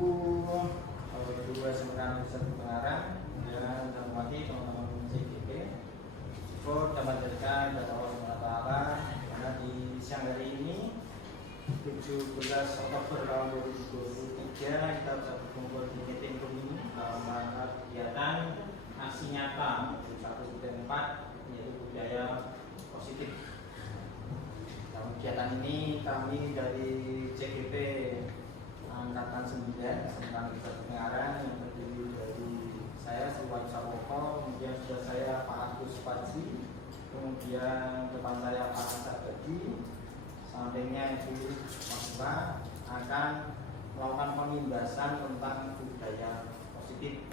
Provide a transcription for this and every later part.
Ibu SMK Universitas Pengarang dan hormati teman-teman CGP. Syukur dapat menjadikan kepada Allah SWT karena di siang hari ini 17 Oktober tahun 2023 kita bisa berkumpul di meeting room ini dalam rangka kegiatan aksi nyata 1.4 yaitu budaya positif. Dalam kegiatan ini kami dari CGP Angkatan 9 SMK Universitas Pengarang yang terdiri dari saya Sriwan Sapoko, kemudian sudah saya Pak Agus Fadzi, kemudian depan saya Pak Asad Badi, sampingnya Ibu Mahasiswa akan melakukan pengimbasan tentang budaya positif.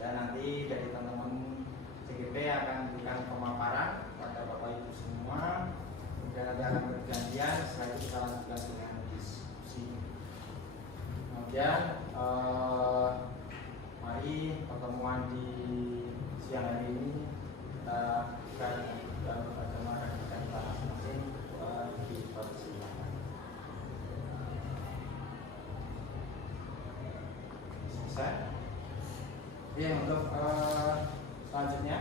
Ya, nanti dari teman-teman CGP akan memberikan pemaparan kepada Bapak Ibu semua, kemudian nanti akan bergantian, setelah itu kita lanjutkan dengan diskusi. Kemudian mari pertemuan di siang hari ini kita bukan dan bersama rekan kita masing-masing dipersilakan. Selesai. Ya, untuk selanjutnya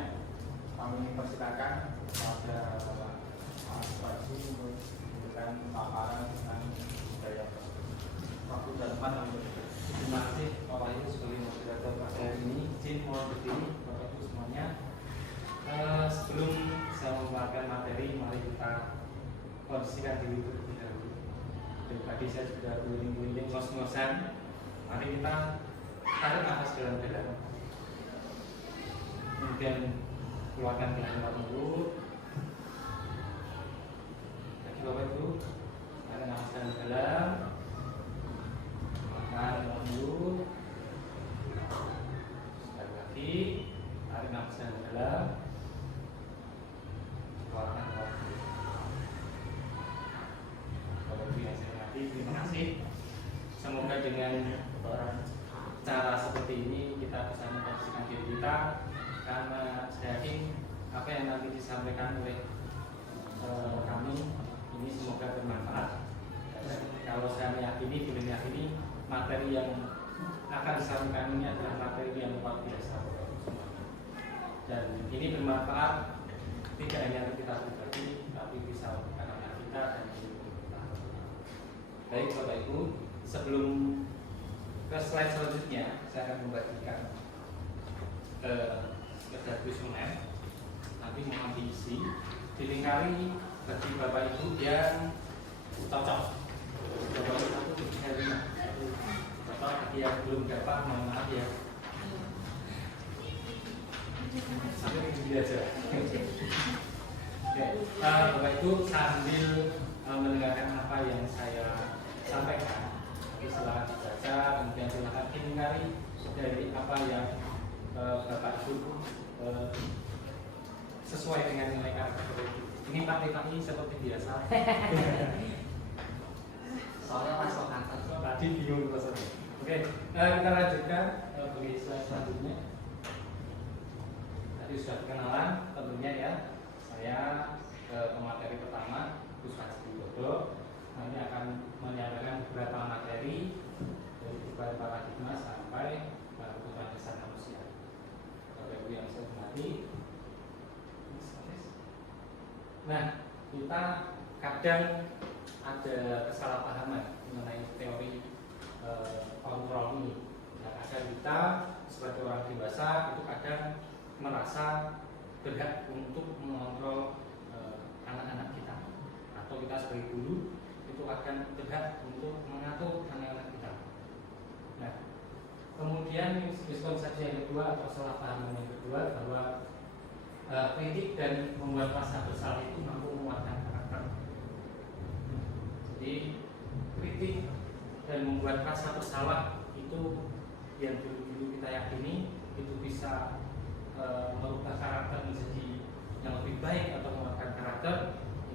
kami persilakan kepada Pak Fadzi untuk memberikan paparan tentang budaya tersebut. Waktu dan tempat kami berikan. Terima kasih Bapak Ibu sebagai moderator pada hari ini. Izin mohon berdiri Bapak Ibu semuanya. Sebelum saya membawakan materi, mari kita kondisikan diri terlebih dahulu. Dan tadi saya sudah keliling-keliling ngos-ngosan. Mari kita tarik nafas dalam-dalam. Kemudian keluarkan dengan mulut. Lagi Bapak Ibu, tarik nafas dalam-dalam. Tarik dulu. Sekali lagi, tarik nafas yang dalam. Keluarkan waktu. Bapak Ibu yang saya hormati, terima kasih. Semoga dengan cara seperti ini kita bisa memposisikan diri kita, karena saya yakin apa yang nanti disampaikan oleh kami ini semoga bermanfaat. Kalau saya meyakini, belum meyakini materi yang akan disampaikan ini adalah materi yang luar biasa dan ini bermanfaat tidak hanya untuk kita pribadi tapi bisa untuk anak-anak kita dan untuk kita. Baik Bapak Ibu, sebelum ke slide selanjutnya saya akan membagikan sekedar kuesioner, nanti mohon diisi dilingkari bagi Bapak Ibu yang cocok. Bapak Ibu satu bisa 5. Bapak bagi yang belum dapat mohon maaf ya. Sampai begini aja. Oke, Bapak Ibu sambil mendengarkan apa yang saya sampaikan, setelah dibaca kemudian silakan dilingkari dari apa yang Bapak Ibu sesuai dengan nilai karakter. Ini Pak ini seperti biasa. Soalnya masuk atas tadi bingung rasanya. Oke, kita lanjutkan bagi slide selanjutnya. Tadi sudah kenalan tentunya ya. Saya pemateri pertama Gus Fadzi Widodo. Nanti akan menyampaikan beberapa materi dari perubahan paradigma sampai kebutuhan dasar manusia. Bapak Ibu yang saya hormati. Nah, kita kadang ada kesalahpahaman mengenai teori kontrol ini. Nah, kadang kita sebagai orang dewasa itu kadang merasa berhak untuk mengontrol anak-anak kita, atau kita sebagai guru itu akan berhak untuk mengatur anak-anak kita. Nah, kemudian miskonsepsi yang kedua atau salah paham yang kedua bahwa kritik dan membuat rasa bersalah itu mampu menguatkan karakter. Jadi kritik dan membuat rasa bersalah itu yang dulu kita yakini itu bisa merubah karakter menjadi yang lebih baik atau menguatkan karakter.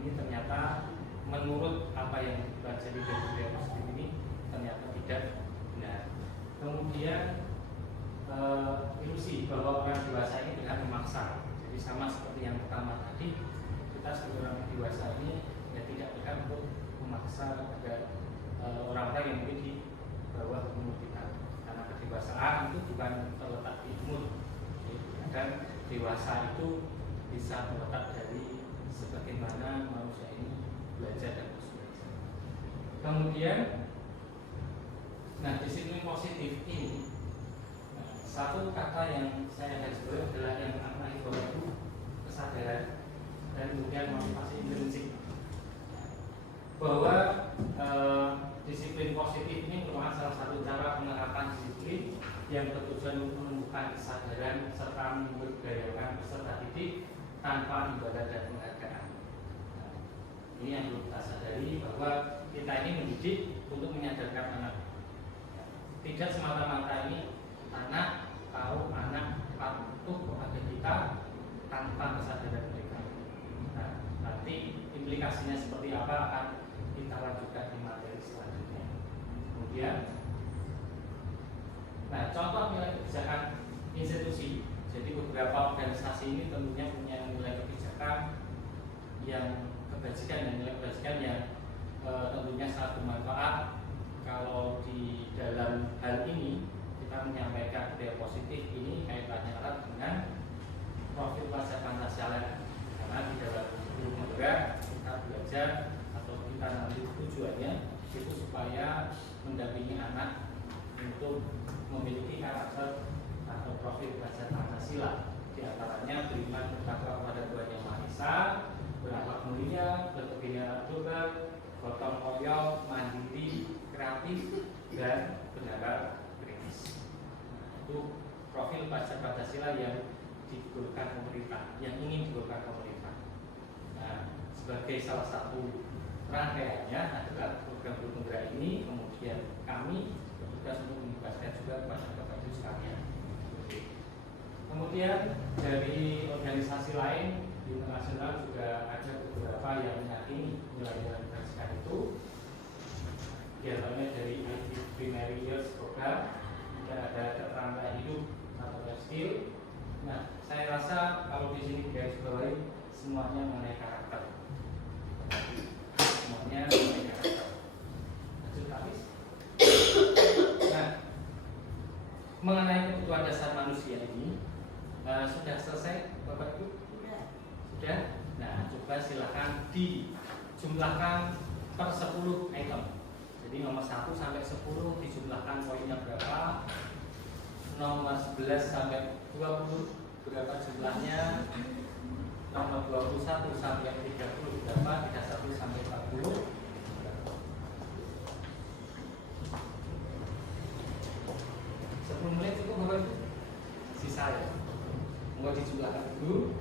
Ini ternyata menurut apa yang terjadi dari budaya positif ini ternyata tidak benar. Kemudian ilusi bahwa orang dewasa ini berhak memaksa. Jadi sama seperti yang pertama tadi, kita sebagai orang dewasa ini ya tidak berhak untuk memaksa kepada orang-orang yang mungkin di bawah umur kita. dewasa itu bisa terletak dari sebagaimana manusia ini belajar dan terus belajar. Kemudian, nah disiplin positif ini, satu kata yang saya garis bawahi adalah yang makna itu kesadaran dan kemudian motivasi intrinsik. Bahwa disiplin positif ini merupakan salah satu cara penerapan disiplin yang bertujuan untuk menumbuhkan kesadaran serta memberdayakan peserta didik tanpa imbalan dan penghargaan. Ini yang perlu kita sadari, bahwa kita ini mendidik untuk menyadarkan anak. Tidak semata-mata ini anak tahu, anak patuh kepada kita tanpa kesadaran mereka. Nah, nanti implikasinya seperti apa akan kita lanjutkan di materi selanjutnya. Kemudian, nah contoh nilai kebijakan institusi. Jadi beberapa organisasi ini tentunya punya nilai kebijakan yang nilai kebajikan yang tentunya sangat bermanfaat. Kalau di dalam hal ini kita menyampaikan budaya positif ini kaitannya erat dengan profil pelajar Pancasila, karena di dalam guru penggerak kita belajar atau kita nanti tujuannya itu supaya mendampingi anak untuk memiliki karakter atau profil pelajar Pancasila, di antaranya beriman bertakwa kepada Tuhan Yang Maha Esa, berakhlak mulia, berkebinekaan coba, gotong royong, mandiri, kreatif, dan benar kritis. Itu profil pelajar Pancasila yang digolkan pemerintah, yang ingin digolkan pemerintah. Nah, sebagai salah satu rangkaiannya adalah program guru penggerak ini, kemudian kami bertugas untuk menjelaskan juga kepada Bapak Ibu sekalian. Kemudian dari organisasi lain di internasional juga ada beberapa yang meyakini nilai-nilai kebajikan itu, di antaranya dari IT Primary Years Program, dan ada keterampilan hidup atau life skill. Nah, saya rasa kalau di sini garis bawahi semuanya mengenai karakter. Semuanya mengenai karakter. Lanjut habis. Nah, mengenai kebutuhan dasar manusia ini sudah selesai, Bapak Ibu? Sudah? Nah, coba silakan dijumlahkan per 10 item. Jadi nomor 1 sampai 10 dijumlahkan poinnya berapa? Nomor 11 sampai 20 berapa jumlahnya? Nomor 21 sampai 30 berapa? 31 sampai 40. 10 menit cukup Bapak Ibu? Sisa ya? Mau dijumlahkan dulu.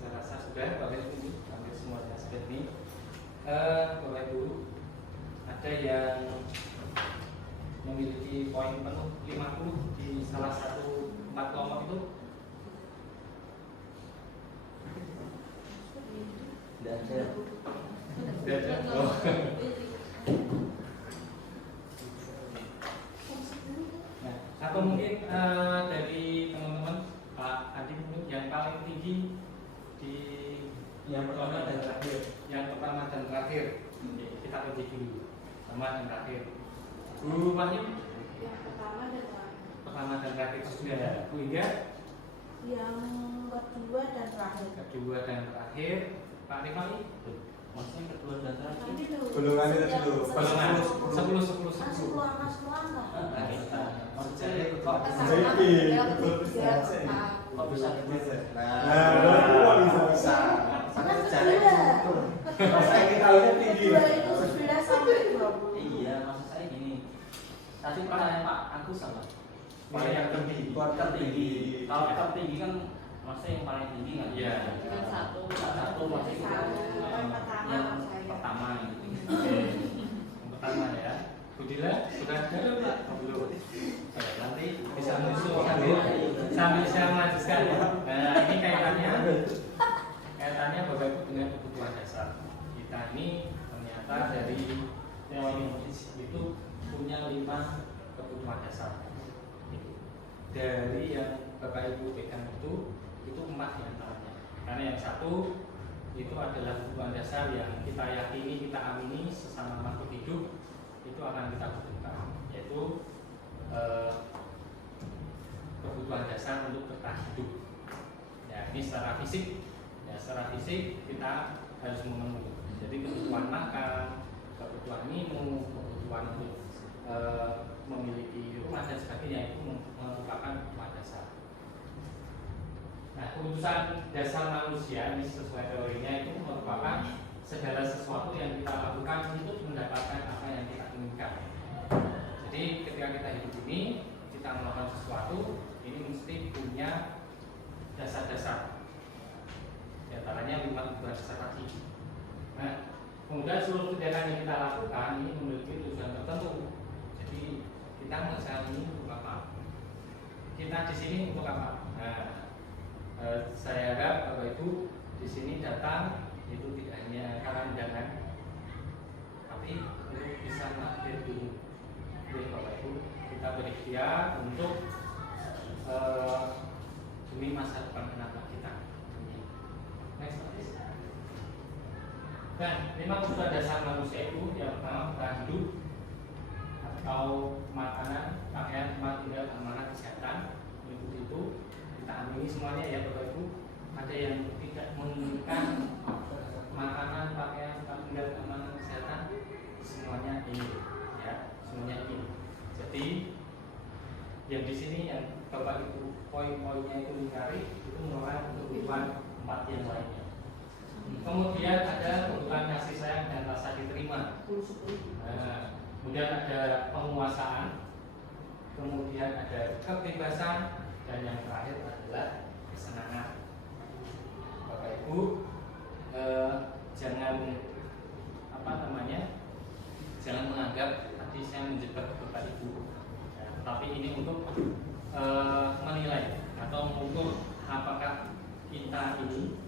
Saya rasa sudah, Bapak Ibu, hampir semuanya sudah nih. Bapak Ibu, ada yang memiliki poin penuh 50 di salah satu 4 kelompok itu? Tidak ada. Tidak ada. Oh. Nah, atau mungkin dari teman-teman Pak Adi mungkin yang paling tinggi di yang pertama dan terakhir. Yang pertama dan terakhir. Oke, kita uji dulu. Pertama dan terakhir. Bu Wahyu? Yang pertama dan terakhir. Pertama dan terakhir sudah. Bu Inga? Yang kedua dan terakhir. Kedua dan terakhir. Pak Rifai? Maksudnya kedua dan terakhir? Nanti dulu. Belum ada dulu. Belum. 10. Semua angka semua angka. Maksudnya kok kok bisa gitu? Nah, bisa. Karena sejarahnya diukur. Saya kita tahunya tinggi. Kedua itu 11 sampai 20. Iya, maksud saya gini. Tadi pertanyaan Pak Agus apa? Paling yang tinggi. Tertinggi. Kalau tertinggi kan maksudnya yang paling tinggi kan? Iya. Dengan satu maksudnya yang pertama gitu. Oke. Yang pertama ya. Budila sudah ada Pak? Belum. Oke, nanti bisa menyusul sambil saya melanjutkan ya. Nah, ini kaitannya Bapak Ibu dengan kebutuhan dasar. Kita ini ternyata dari teori itu punya 5 kebutuhan dasar. Dari yang Bapak Ibu pegang itu 4 diantaranya. Karena yang satu itu adalah kebutuhan dasar yang kita yakini, kita amini sesama makhluk hidup itu akan kita butuhkan, yaitu kebutuhan dasar untuk bertahan hidup. Ya, ini secara fisik. Ya, secara fisik kita harus memenuhi. Jadi kebutuhan makan, kebutuhan minum, kebutuhan untuk memiliki rumah dan sebagainya itu merupakan kebutuhan dasar. Nah, kebutuhan dasar manusia ini sesuai teorinya itu merupakan segala sesuatu yang kita lakukan untuk mendapatkan apa yang kita inginkan. Jadi ketika kita hidup ini, kita melakukan sesuatu, ini mesti punya dasar-dasar. Di antaranya 5 kebutuhan dasar tadi. Nah, kemudian seluruh kegiatan yang kita lakukan ini memiliki tujuan tertentu. Jadi kita mengerjakan ini untuk apa? Kita di sini untuk apa? Nah, saya harap Bapak Ibu di sini datang itu tidak hanya karena undangan, tapi untuk bisa mengupdate dulu. Jadi Bapak Ibu, kita berikhtiar untuk demi masa depan anak kita. Next please. Nah, 5 kebutuhan dasar manusia itu yang pertama bertahan hidup atau makanan, pakaian, tempat tinggal, keamanan, kesehatan. Itu kita amini semuanya ya Bapak Ibu. Ada yang tidak menginginkan makanan, pakaian, tempat tinggal, keamanan, kesehatan, semuanya ini, ya, semuanya ini. Jadi yang di sini yang Bapak Ibu poin-poinnya itu lingkari itu merupakan kebutuhan 4 yang lainnya. Kemudian ada kebutuhan kasih sayang dan rasa diterima. Nah, kemudian ada penguasaan, kemudian ada kebebasan, dan yang terakhir adalah kesenangan. Bapak Ibu jangan jangan menganggap tadi saya menjebak Bapak Ibu, ya, tetapi ini untuk menilai atau mengukur apakah kita ini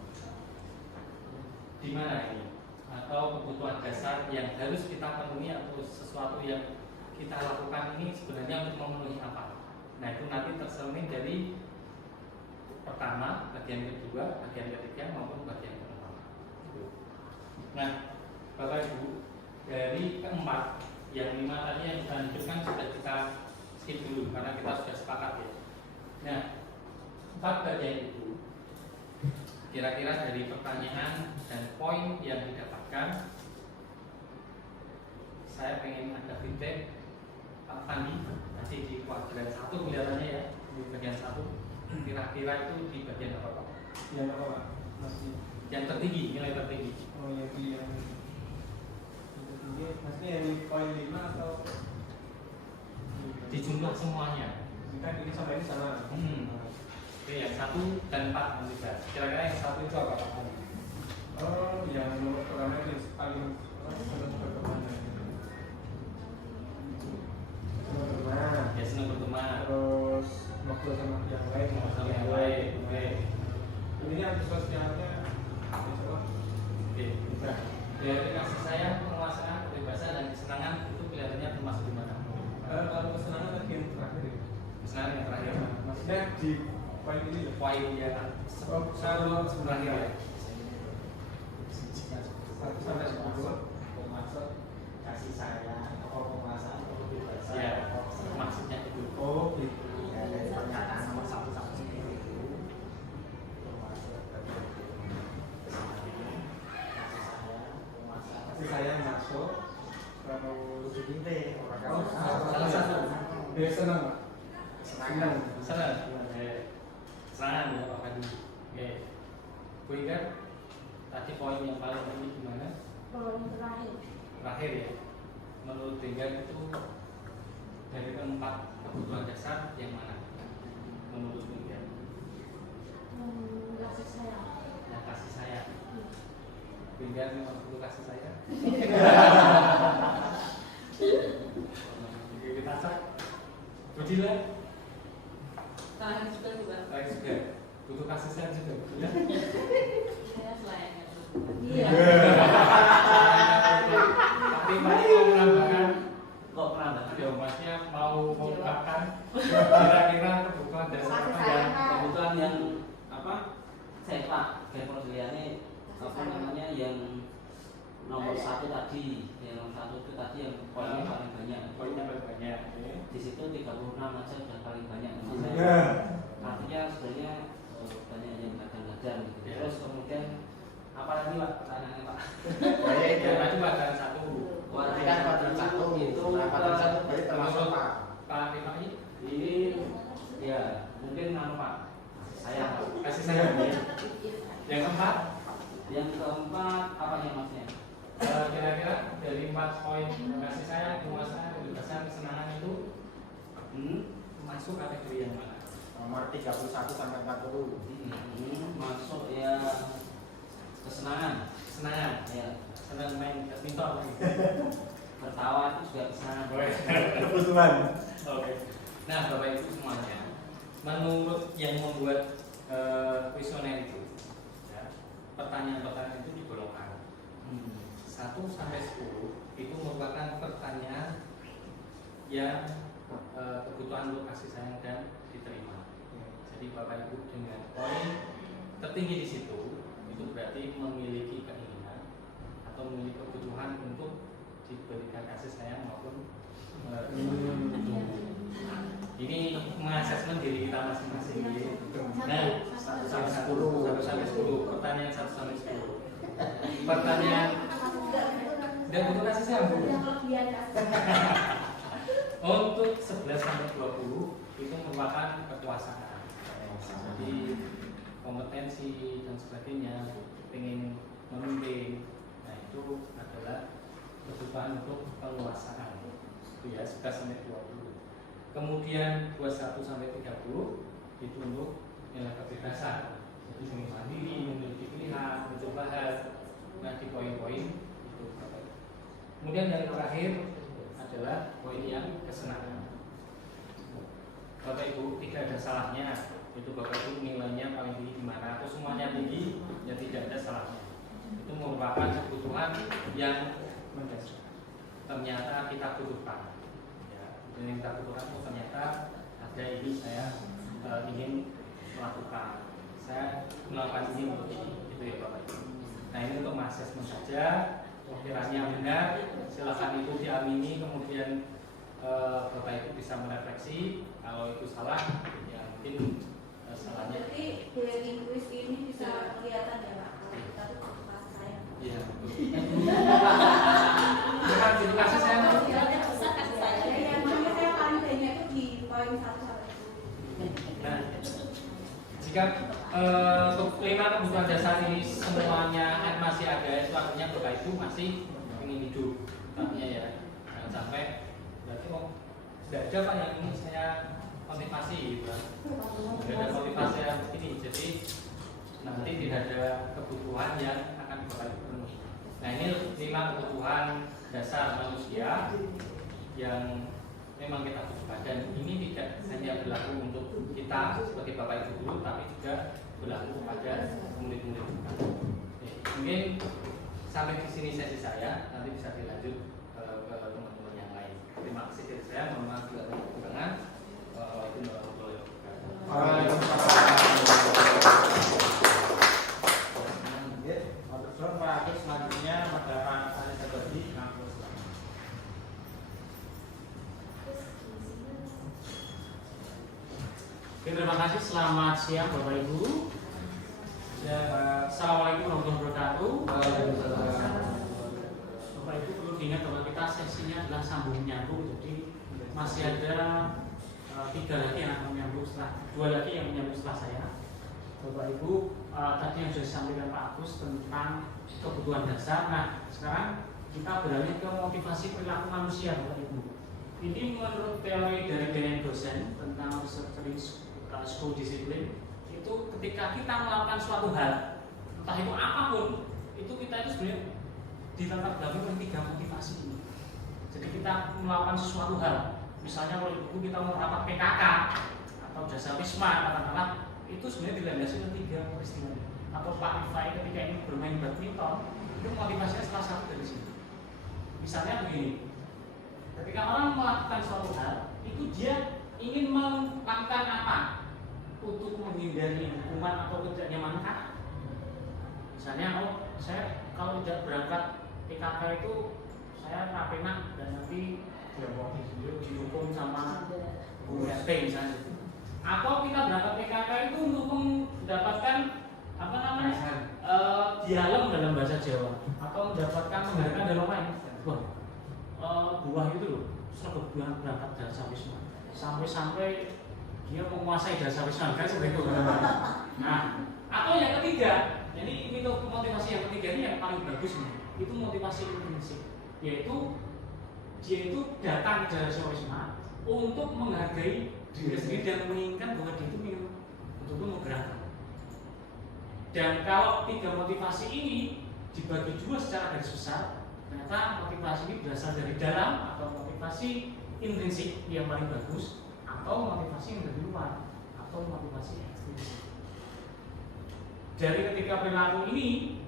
di mana ini, atau kebutuhan dasar yang harus kita penuhi atau sesuatu yang kita lakukan ini sebenarnya untuk memenuhi apa. Nah, itu nanti tercermin dari pertama, bagian kedua, bagian ketiga maupun bagian keempat. Nah, Bapak Ibu, dari keempat, yang 5 tadi yang kita lanjutkan sudah kita skip dulu karena kita sudah sepakat ya. Nah, 4 bagian itu kira-kira dari pertanyaan dan poin yang didapatkan, saya pengen ada feedback Pak Fandi nanti di kuadran 1 kelihatannya ya, di bagian 1 kira-kira itu di bagian apa Pak? Yang apa Pak? Masih Yang tertinggi, nilai tertinggi. oh yang tertinggi, maksudnya yang poin 5 atau Di jumlah semuanya. kan ini sampai ini sama. Oke, yang 1 dan 4 nanti Pak. Kira-kira yang 1 itu apa Pak Fandi? Oh, yang nomor pertama itu paling berkembang. Berteman. Ya, senang berteman. Terus ngobrol sama yang lain, Sama yang lain. Oke. Ini antusiasnya Oke. Dari kasih sayang, penguasaan, kebebasan dan kesenangan itu kelihatannya termasuk di mana? kalau kesenangan lagi yang terakhir ya. Kesenangan yang terakhir. Maksudnya di poin ini ya. Poin ya kan. Satu Terakhir ya. 1 sampai 10 termasuk kasih sayang atau penguasaan atau kebebasan. Ya, maksudnya itu. Oh, gitu. Ya, dari pernyataan nomor 1 sampai 10 itu termasuk kasih sayang masuk. Kalau sedih orang salah satu. dia senang Pak. Senang. Serangan ya Pak Fadi. Oke. Bu Ika, tadi poin yang paling penting gimana? Poin terakhir. Terakhir ya. Menurut Ika itu dari keempat kebutuhan dasar yang mana? Menurut Ika? Kasih sayang. Ya kasih sayang. Bu Ika memang perlu kasih sayang. Oke, kita cek. Budila. Kalian juga juga. Baik juga. Butuh kasih sayang juga. Ya. Saya selayaknya. Iya. Tapi mau menambahkan Kok menambahkan? ya masnya mau mengungkapkan kira-kira kebutuhan dasar apa yang Kebutuhan yang apa? Saya Pak, kayak perjalanan apa namanya yang nomor satu tadi, yang nomor satu itu tadi yang poinnya paling banyak. poinnya paling banyak. Di situ 36 aja udah paling banyak. Artinya sebenarnya banyak yang kadang-kadang gitu. Terus kemudian apa lagi Pak pertanyaannya Pak? Ya tadi pada satu. Kan kuadran 1 itu kuadran 1 berarti termasuk Pak. Pak Rifai ini ya mungkin anu Pak saya Pak. kasih sayang. Yang keempat Yang keempat apanya Masnya? kira-kira dari 4 poin kasih sayang, penguasaan, kebebasan, kesenangan itu masuk kategori yang mana? Nomor 31 sampai 40. Masuk ya kesenangan. Kesenangan. Ya, Senang main badminton. tertawa itu juga kesenangan. Kebutuhan. Oke. Nah, Bapak Ibu semuanya, menurut yang membuat kuesioner itu, ya, pertanyaan-pertanyaan itu digolongkan 1 sampai 10 itu merupakan pertanyaan yang kebutuhan untuk kasih sayang dan diterima. Jadi Bapak Ibu dengan poin tertinggi di situ itu berarti memiliki keinginan atau memiliki kebutuhan untuk diberikan kasih sayang maupun ini mengasesmen diri kita masing-masing. Nah, 1 sampai 10, pertanyaan 1 sampai 10. Pertanyaan dan untuk kasih sayang Bu. Untuk 11 sampai 20 itu merupakan kekuasaan. Jadi kompetensi dan sebagainya, ingin memimpin. Nah, itu adalah kebutuhan untuk penguasaan. Itu ya 11 sampai 20. Kemudian 21 sampai 30 itu untuk nilai kebebasan. Jadi ingin mandiri, memiliki pilihan, mencoba hal. Nah, di poin-poin itu. Kemudian yang terakhir adalah poin yang kesenangan. Bapak Ibu tidak ada salahnya. Itu Bapak Ibu nilainya paling tinggi di mana atau semuanya tinggi, ya tidak ada salahnya. Itu merupakan kebutuhan yang mendasar. Ternyata kita butuhkan. Ya, yang kita butuhkan itu ternyata ada ini saya ingin melakukan. Saya melakukan ini untuk ini, itu ya Bapak Ibu. Nah ini untuk asesmen saja. Kiranya benar, silakan itu diamini, kemudian Bapak Ibu bisa merefleksi. Kalau itu salah, ya mungkin salahnya. Jadi dari kuis ini bisa kelihatan ya Pak, kalau kita tuh pas saya. Iya. Bukan jadi kasih saya. Bisa kasih saya. Ya, makanya saya paling banyak itu di poin 1 sampai 10. Nah, jika untuk 5 kebutuhan dasar ini semuanya masih ada, itu artinya Bapak Ibu masih ingin hidup, artinya ya jangan sampai berarti tidak ada Pak yang ini saya motivasi gitu kan. Tidak ada motivasi yang begini, jadi nanti tidak ada kebutuhan yang akan Bapak Ibu penuhi. Nah ini 5 kebutuhan dasar manusia yang memang kita butuhkan, dan ini tidak hanya berlaku untuk kita sebagai Bapak Ibu guru, tapi juga berlaku pada murid-murid kita. Mungkin sampai di sini sesi saya, nanti bisa dilanjut ke teman-teman yang lain. Terima kasih dari saya, mohon maaf bila ada kekurangan. Waalaikumsalam warahmatullahi wabarakatuh. Pak, selanjutnya pada Pak Alisa Badi, kampus. Oke, terima kasih. Selamat siang Bapak Ibu. Ya, Assalamualaikum warahmatullahi wabarakatuh. Bapak Ibu perlu diingat bahwa kita sesinya adalah sambung menyambung, jadi masih ada tiga lagi yang akan menyambung setelah, dua lagi yang menyambung setelah saya. Bapak Ibu, tadi yang sudah disampaikan Pak Agus tentang kebutuhan dasar. Nah, sekarang kita beralih ke motivasi perilaku manusia, Bapak Ibu. Ini menurut teori dari Daniel Gosen tentang restructuring school discipline, itu ketika kita melakukan suatu hal, entah itu apapun, itu kita itu sebenarnya dilatar belakangi oleh tiga motivasi ini. Jadi kita melakukan sesuatu hal, misalnya kalau ibu kita mau rapat PKK atau jasa wisma, katakanlah, itu sebenarnya dilandasi oleh tiga peristiwa. Atau Pak Rifai ketika ini bermain badminton, itu motivasinya salah satu dari sini. Misalnya begini, ketika orang melakukan suatu hal, itu dia ingin melakukan apa? Untuk menghindari hukuman atau tidak nyaman. Misalnya, saya kalau tidak berangkat PKK itu saya rapenak dan nanti dihukum sama Bu RT misalnya. Atau kita berangkat PKK itu untuk mendapatkan apa namanya dialog dalam bahasa Jawa, atau mendapatkan menghargai dalam lain. Buah itu loh, serba berangkat jasa wisma sampai dia menguasai jasa wisma kan seperti itu. Nah, atau yang ketiga, ini motivasi yang ketiga ini yang paling bagus nih. Itu motivasi intrinsik, yaitu dia itu datang ke jasa wisma untuk menghargai diri sendiri dan menginginkan bahwa dia itu ingin betul-betul menggerakkan. Dan kalau tiga motivasi ini dibagi dua secara garis besar, ternyata motivasi ini berasal dari dalam atau motivasi intrinsik yang paling bagus, atau motivasi yang dari luar atau motivasi ekstrinsik. Dari ketiga perilaku ini,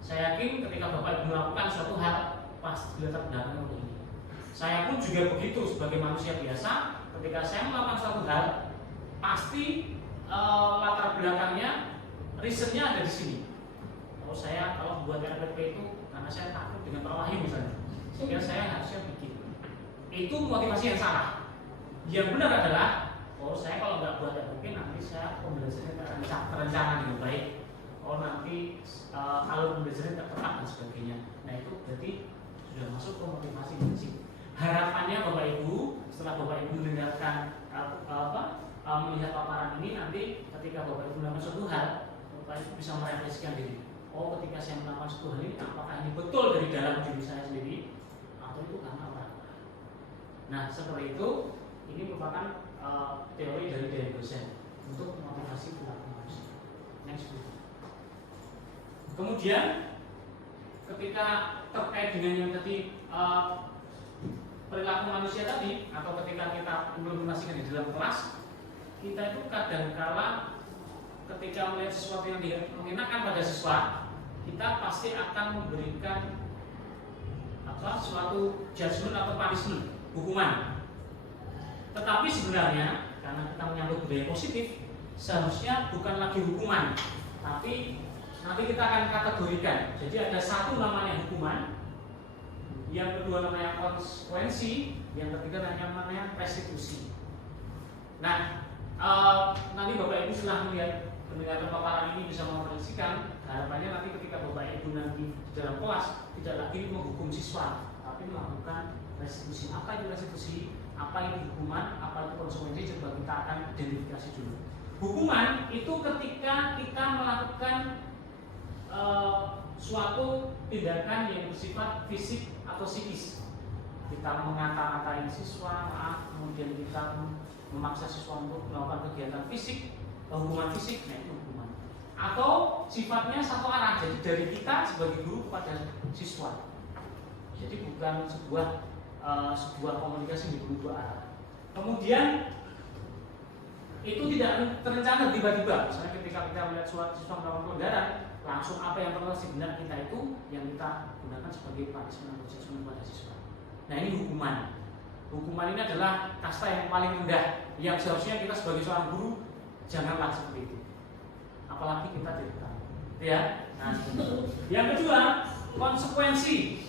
saya yakin ketika Bapak Ibu melakukan suatu hal pasti dilatar belakangi oleh ini. Saya pun juga begitu sebagai manusia biasa. Ketika saya melakukan suatu hal, pasti latar belakangnya, reasonnya ada di sini. Kalau buat RPP itu karena saya takut dengan Pak Wahyu misalnya, sehingga saya harusnya bikin. Itu motivasi yang salah. Yang benar adalah, saya kalau nggak buat RPP nanti saya pembelajarannya terencana dengan baik. Nanti alur pembelajaran tak tepat dan sebagainya. Nah itu berarti sudah masuk ke motivasi intrinsik. Harapannya Bapak Ibu, setelah Bapak Ibu mendengarkan melihat paparan ini, nanti ketika Bapak Ibu melakukan suatu hal, Bapak Ibu bisa merefleksikan diri. Ketika saya melakukan suatu hal ini, apakah ini betul dari dalam diri saya sendiri, atau itu karena orang lain? Nah seperti itu, ini merupakan teori dari Daniel Gosen untuk motivasi perilaku manusia. Next. Kemudian ketika terkait dengan yang tadi perilaku manusia tadi, atau ketika kita implementasikan di dalam kelas, kita itu kadangkala ketika melihat sesuatu yang mengenakan pada siswa, kita pasti akan memberikan suatu judgment atau punishment, hukuman. Tetapi sebenarnya karena kita menyambut budaya positif, seharusnya bukan lagi hukuman, tapi nanti kita akan kategorikan. Jadi ada satu namanya hukuman, yang kedua namanya konsekuensi, yang ketiga namanya restitusi. Nah, nanti Bapak Ibu setelah mendengar paparan ini bisa memprediksikan, harapannya nanti ketika Bapak Ibu nanti di dalam kelas tidak lagi menghukum siswa, tapi melakukan restitusi. Apa itu restitusi? Apa itu hukuman? Apa itu konsekuensi? Coba kita akan identifikasi dulu. Hukuman itu ketika kita melakukan suatu tindakan yang bersifat fisik atau psikis. Kita mengata-ngatain siswa, kemudian kita memaksa siswa untuk melakukan kegiatan fisik, hukuman fisik, nah itu hukuman. Atau sifatnya satu arah, jadi dari kita sebagai guru kepada siswa. Jadi bukan sebuah komunikasi di dua arah. Kemudian itu tidak terencana tiba-tiba. Misalnya ketika kita melihat siswa melakukan pelanggaran, langsung apa yang terlihat di benak kita itu yang kita gunakan sebagai punishment atau judgment pada siswa. Nah ini hukuman. Hukuman ini adalah kasta yang paling rendah, yang seharusnya kita sebagai seorang guru janganlah seperti itu. Apalagi kita tidak. Ya. Nah, yang kedua, konsekuensi.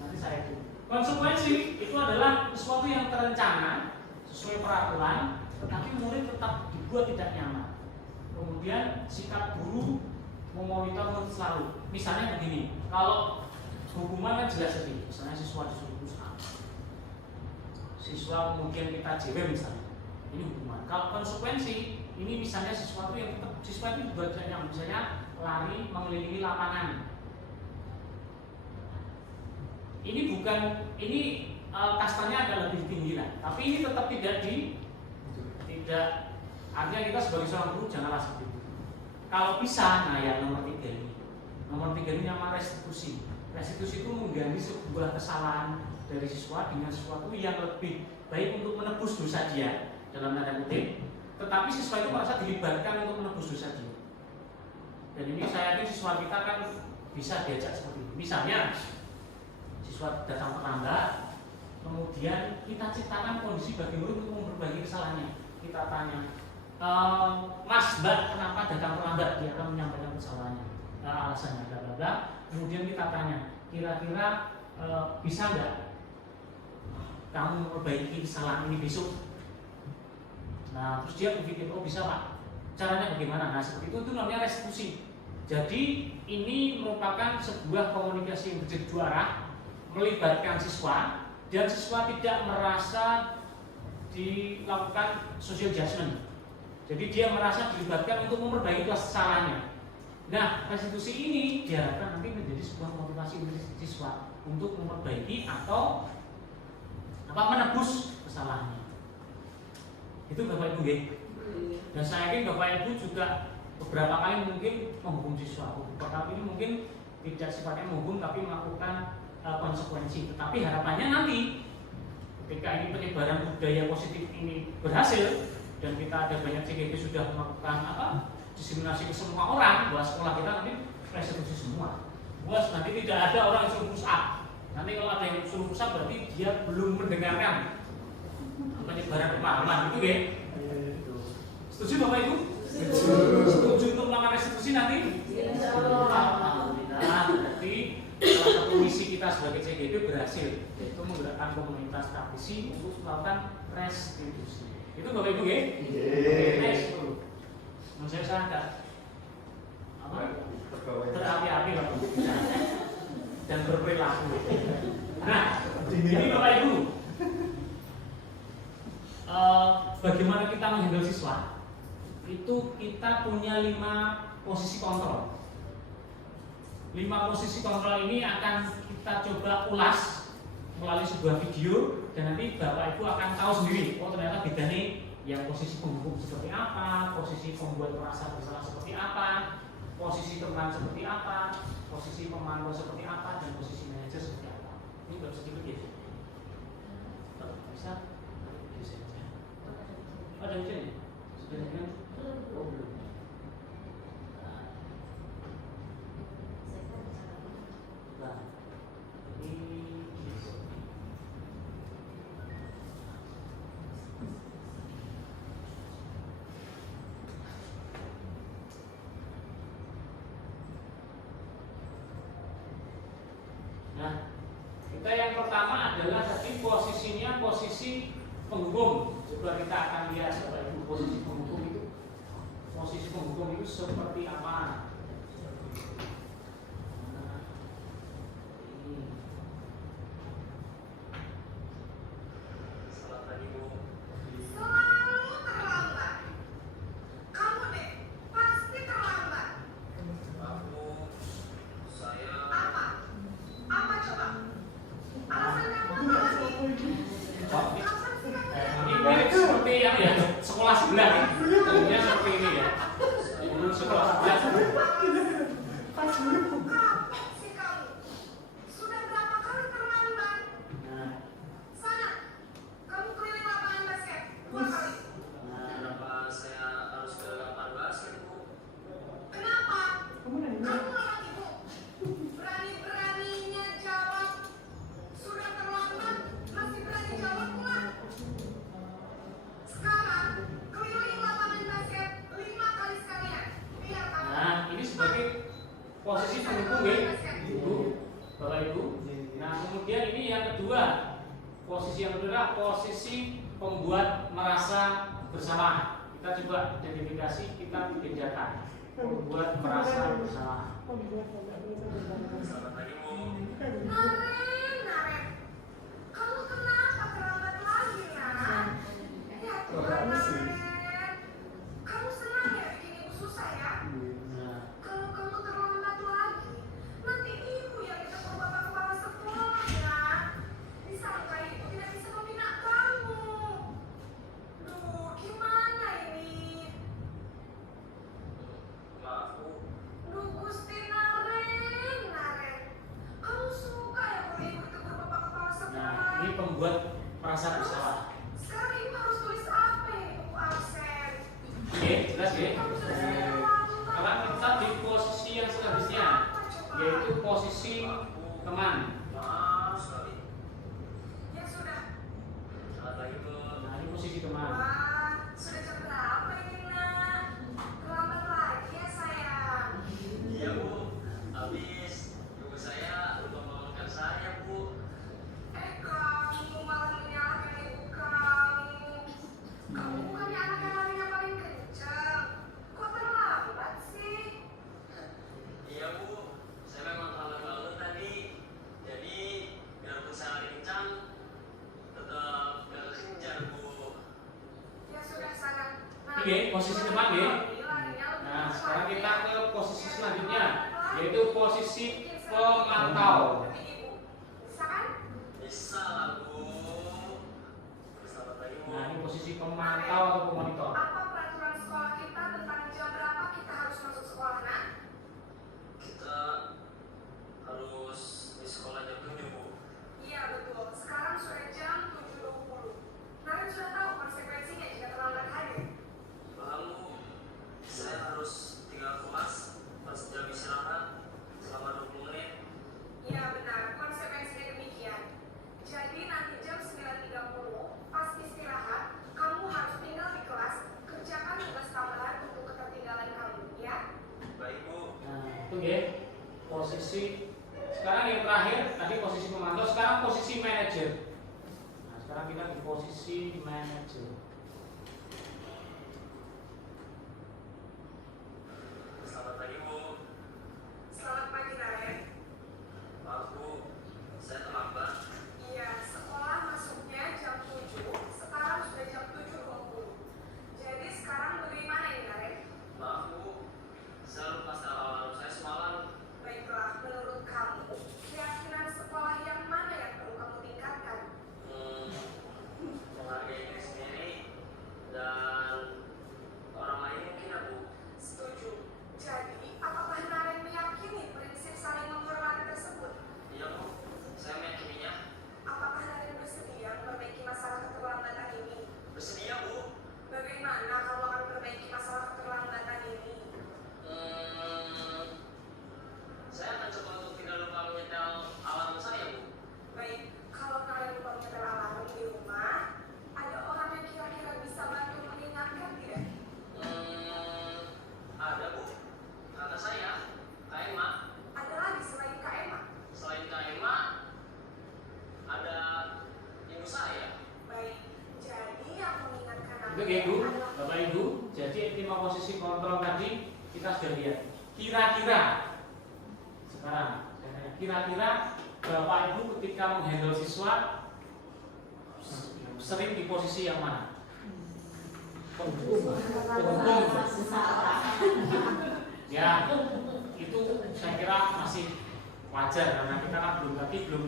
Nanti saya itu. Konsekuensi itu adalah sesuatu yang terencana sesuai peraturan, tetapi murid tetap dibuat tidak nyaman. Kemudian sikap guru memonitor murid selalu. Misalnya begini, kalau hukuman kan jelas tadi, misalnya siswa disuruh push up. siswa kemudian kita JW misalnya, ini hukuman. Kalau konsekuensi, ini misalnya sesuatu yang tetap siswa itu juga yang misalnya lari mengelilingi lapangan. Ini bukan, ini kastanya agak lebih tinggi lah, tapi ini tetap tidak artinya kita sebagai seorang guru janganlah seperti itu. Kalau bisa, nah ya nomor 3 ini. Nomor 3 ini nama restitusi. Restitusi itu mengganti sebuah kesalahan dari siswa dengan sesuatu yang lebih baik untuk menebus dosa dia dalam tanda kutip. Tetapi siswa itu merasa dilibatkan untuk menebus dosa dia. Dan ini saya yakin siswa kita kan bisa diajak seperti ini. Misalnya siswa datang terlambat, kemudian kita ciptakan kondisi bagi murid untuk memperbaiki kesalahannya. Kita tanya, Mas, Mbak, kenapa datang terlambat? Dia akan menyampaikan kesalahannya, alasannya, bla bla bla. Kemudian kita tanya, kira-kira bisa nggak kamu memperbaiki kesalahan ini besok? Nah, terus dia berpikir, oh bisa Pak. Caranya bagaimana? Nah, seperti itu namanya restitusi. Jadi ini merupakan sebuah komunikasi yang berjalan dua arah, melibatkan siswa dan siswa tidak merasa dilakukan social judgment. Jadi dia merasa dilibatkan untuk memperbaiki kesalahannya. Nah, restitusi ini diharapkan nanti menjadi sebuah motivasi untuk siswa untuk memperbaiki atau menebus kesalahannya. Itu Bapak Ibu ya. Dan saya yakin Bapak Ibu juga beberapa kali mungkin menghukum siswa. Beberapa kali ini mungkin tidak sifatnya menghukum tapi melakukan konsekuensi. Tetapi harapannya nanti ketika ini penyebaran budaya positif ini berhasil dan kita ada banyak CGP sudah melakukan diseminasi ke semua orang bahwa sekolah kita nanti restitusi semua. Bos, nanti tidak ada orang yang suruh push up. Nanti kalau ada yang suruh push up berarti dia belum mendengarkan penyebaran pemahaman gitu ya. Setuju Bapak Ibu? Setuju untuk melakukan restitusi nanti? Alhamdulillah, berarti salah satu misi kita sebagai CGP berhasil, yaitu menggerakkan komunitas praktisi untuk melakukan restitusi. Itu Bapak Ibu ya? Next dulu. Menurut saya agak terapi-api Bapak Ibu dan berperilaku. Nah, ini Bapak Ibu, bagaimana kita menghandle siswa? Itu kita punya 5 posisi kontrol. 5 posisi kontrol ini akan kita coba ulas melalui sebuah video dan nanti Bapak Ibu akan tahu sendiri, oh ternyata bedanya yang posisi penghukum seperti apa, posisi pembuat merasa bersalah seperti apa, posisi teman seperti apa, posisi pemantau seperti apa, dan posisi manajer seperti apa. Ini baru sedikit ya. Bisa? Ada ujian ya? Sudah kan? Oh belum. Nah, ini nah, kita yang pertama adalah tadi posisinya posisi penghukum. Coba kita akan lihat Bapak Ibu posisi penghukum itu. Posisi penghukum itu seperti apa? Nah, ini. Selamat pagi Bu. Selalu terlambat. Kamu deh pasti terlambat. Aku, saya. Apa? Apa coba? Alasan kamu apa lagi? Ini mirip seperti yang ya sekolah sebelah nih. Bentuknya seperti ini ya. Dulu sekolah sebelah. Kapok sih kamu. Sudah berapa kali terlambat? Nah, Sana, kamu keliling lapangan basket 2 kali. Kenapa saya harus ke lapangan basket, Bu? Kenapa? Kamu anak ibu. Berani-beraninya jawab. Sudah terlambat, masih berani jawab pula. Sekarang, keliling lapangan basket 5 kali sekalian. Biar kamu. nah ini sebagai posisi penghukum ya, Ibu, Bapak Ibu. Nah, kemudian ini yang kedua. Posisi yang kedua adalah posisi pembuat merasa bersalah. Kita coba identifikasi, kita bedakan. Pembuat merasa bersalah. Selamat pagi, Bu. Naren. Kamu kenapa terlambat lagi? teman. Maaf sekali. Ya sudah. Selamat pagi, Bu. Nah, ini posisi teman. Wah, sudah jam berapa ini, Nak? Terlambat lagi ya, sayang. Iya, Bu. Habis ibu saya lupa membangunkan saya, Bu. Kamu malah menyalahkan ibu kamu. Kamu bukannya anak yang larinya paling kencang. Kok terlambat sih? Iya, Bu. Saya memang terlambat bangun tadi. Jadi, biarpun saya lari kencang, tetap gak kekejar, Bu. Ya sudah, sayang. Oke, posisi teman ya. Nah, sekarang kita ke posisi selanjutnya, yaitu posisi pemantau. Bisa kan? Bisa lah, Bu. Selamat pagi, Bu. Nah, ini posisi pemantau atau pemonitor. Apa peraturan sekolah kita tentang jam berapa kita harus masuk sekolah, Nak? Kita harus di sekolah jam 7, Bu. Iya, betul. Sekarang sudah jam 7.20. Kalian sudah tahu konsekuensinya jika terlambat hadir? Paham, Bu. Saya harus tinggal kelas pas jam istirahat selama 20 menit. Iya, benar. Konsekuensinya demikian. Jadi nanti jam 9.30 pas istirahat, kamu harus tinggal di kelas, kerjakan tugas tambahan untuk ketertinggalan kamu, ya? Baik, Bu. Nah, itu ya. Posisi sekarang yang terakhir tadi posisi pemantau, sekarang posisi manajer. Nah, sekarang kita di posisi manajer. Selamat pagi, Bu. Selamat pagi, Raren. Maaf, Bu. Saya terlambat. Iya, sekolah masuknya jam 7, sekarang sudah jam 7.20. Jadi sekarang bagaimana ini, Raren? Maaf, Bu. Saya lupa setel alarm saya semalam. Baiklah, menurut kamu, keyakinan sekolah yang mana yang perlu kamu tingkatkan? Menghargai diri sendiri dan orang lain mungkin ya, Bu. Setuju. Jadi, apakah Naren meyakini prinsip saling menghormati tersebut? Iya, Bu. Saya meyakininya. Apakah Naren bersedia memperbaiki masalah keterlambatan ini? Bersedia, Bu. Bagaimana kamu akan memperbaiki masalah keterlambatan ini? Saya akan coba untuk tidak lupa menyetel alarm saya, Bu. Baik, kalau Naren lupa menyetel alarm di rumah, ada orang yang kira-kira bisa bantu mengingatkan tidak? Ada, Bu. Kakak saya, Kak Emma. Ada lagi selain Kak Emma? Selain Kak Emma, ada ibu saya. Baik, jadi yang mengingatkan Itu ya, Bu, Bapak Ibu. Jadi 5 posisi kontrol tadi kita sudah lihat. Kira-kira sekarang, kira-kira Bapak Ibu ketika menghandle siswa sering di posisi yang mana? Penghubung. Ya, itu saya kira masih wajar karena kita kan belum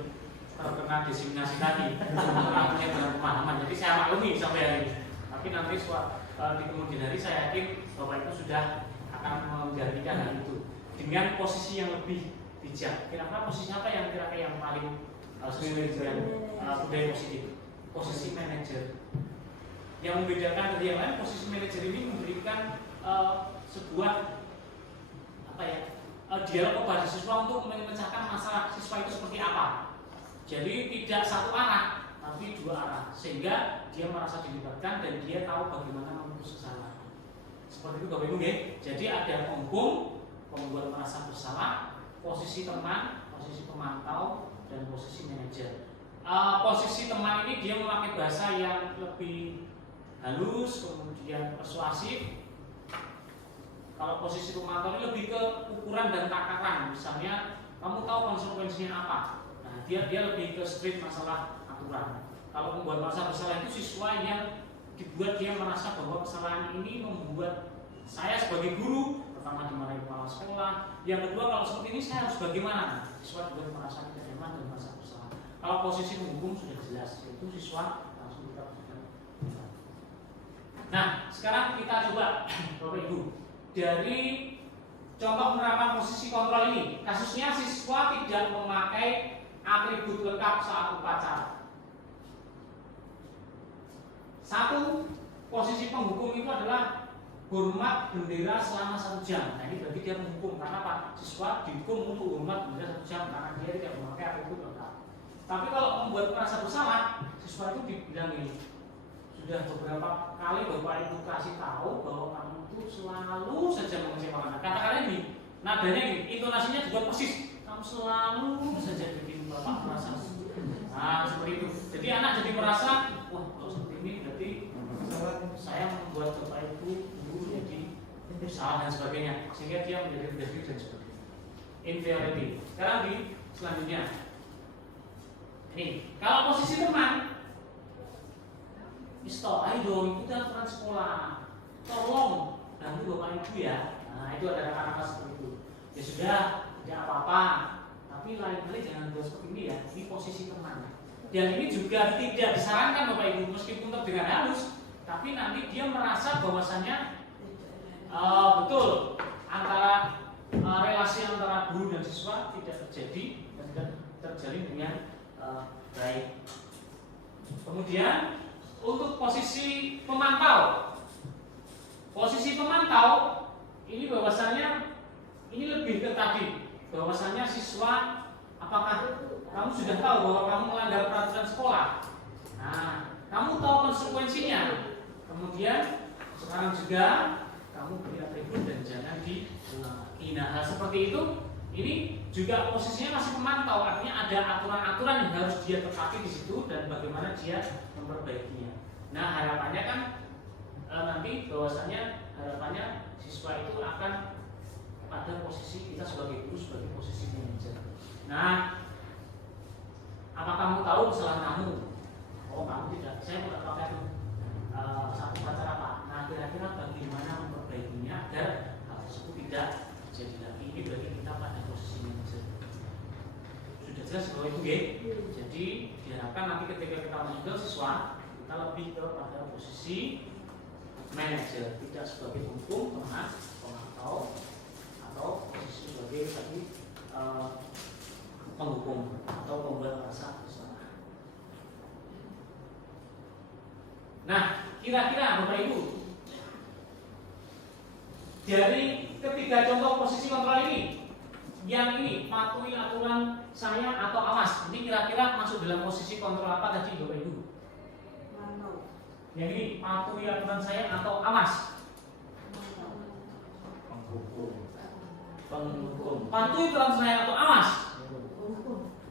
terkena diskriminasi tadi, orang punya bahan pemahaman. Jadi saya maklumi sampai hari ini. Tapi nanti di kemudian hari saya yakin Bapak Ibu sudah akan menjadikan hal itu dengan posisi yang lebih bijak. Kira-kira posisi apa yang kira-kira yang paling sesuai dengan budaya positif? Posisi manajer. Yang membedakan dari yang lain, posisi manajer ini memberikan sebuah dialog kepada siswa untuk memecahkan masalah siswa itu seperti apa. Jadi tidak satu arah, tapi 2 arah, sehingga dia merasa dilibatkan dan dia tahu bagaimana memutus kesalahan. Seperti itu Bapak Ibu ya. Jadi ada penghukum, pembuat merasa bersalah, posisi teman, posisi pemantau, dan posisi manajer. Posisi teman ini dia memakai bahasa yang lebih halus, kemudian persuasif. Kalau posisi pemantau ini lebih ke ukuran dan takaran. Misalnya, kamu tahu konsekuensinya apa? Nah, dia lebih ke strict masalah aturan. Kalau membuat merasa bersalah itu siswa yang dibuat dia merasa bahwa kesalahan ini membuat saya sebagai guru, pertama dimarahi kepala sekolah. Yang kedua, kalau seperti ini saya harus bagaimana? Siswa juga merasa tidak nyaman dan merasa bersalah. Kalau posisi penghukum sudah jelas, itu siswa langsung kita berikan. Nah, sekarang kita coba Bapak Ibu dari contoh penerapan posisi kontrol ini. Kasusnya siswa tidak memakai atribut lengkap saat upacara. 1. Posisi penghukum itu adalah hormat bendera selama 1 jam. Nah ini berarti dia menghukum, karena apa? Siswa dihukum untuk hormat bendera 1 jam karena dia tidak memakai atribut lengkap. Tapi kalau membuat merasa bersalah, siswa itu dibilang ini, sudah beberapa kali Bapak Ibu kasih tahu bahwa kamu itu selalu saja mengecewakan. Kata-katanya ini, nadanya ini, intonasinya juga persis. Kamu selalu saja bikin Bapak merasa. Nah seperti itu. Jadi anak jadi merasa, wah kalau seperti ini berarti saya membuat Bapak Ibu jadi salah dan sebagainya, sehingga dia menjadi rendah diri dan sebagainya. Inferiority. Sekarang di selanjutnya. Ini kalau posisi teman, Isto, ayo dong ikuti aturan sekolah. Tolong bantu Bapak Ibu ya. Nah itu ada kata-kata seperti itu. Ya sudah, tidak apa-apa. Tapi lain-kali jangan buat seperti ini ya. Ini posisi teman. Dan ini juga tidak disarankan Bapak Ibu, meskipun dengan halus, tapi nanti dia merasa bahwasannya betul antara relasi antara guru dan siswa tidak terjadi dan tidak terjalin dengan baik. Kemudian untuk posisi pemantau, ini bahwasannya ini lebih ke tadi, bahwasannya siswa apakah kamu sudah tahu bahwa kamu melanggar peraturan sekolah. Nah, kamu tahu konsekuensinya. Kemudian sekarang juga kamu beri atribut dan jangan dihina. Hal seperti itu, ini juga posisinya masih memantau. Artinya ada aturan-aturan yang harus dia tepati di situ dan bagaimana dia memperbaikinya. Nah, harapannya kan nanti bahwasannya harapannya siswa itu akan pada posisi kita sebagai guru, sebagai posisi manajer. Nah, apa kamu tahu kesalahan kamu? Oh, kamu tidak. Saya tidak pakai satu pacar apa? Nah, kira-kira bagaimana memperbaikinya agar hal tersebut tidak terjadi lagi? Ini berarti kita pada posisi manajer. Sudah jelas bahwa itu ya. Jadi diharapkan nanti ketika kita mengajar siswa, kita lebih kepada posisi manajer, tidak sebagai hukum, pemantau, atau posisi sebagai tadi penghukum atau pembuat rasa bersalah. Nah, kira-kira Bapak Ibu, dari ketiga contoh posisi kontrol ini, yang ini patuhi aturan saya atau awas, ini kira-kira masuk dalam posisi kontrol apa tadi Bapak Ibu? Yang ini patuhi aturan saya atau awas? Penghukum. Patuhi aturan saya atau awas?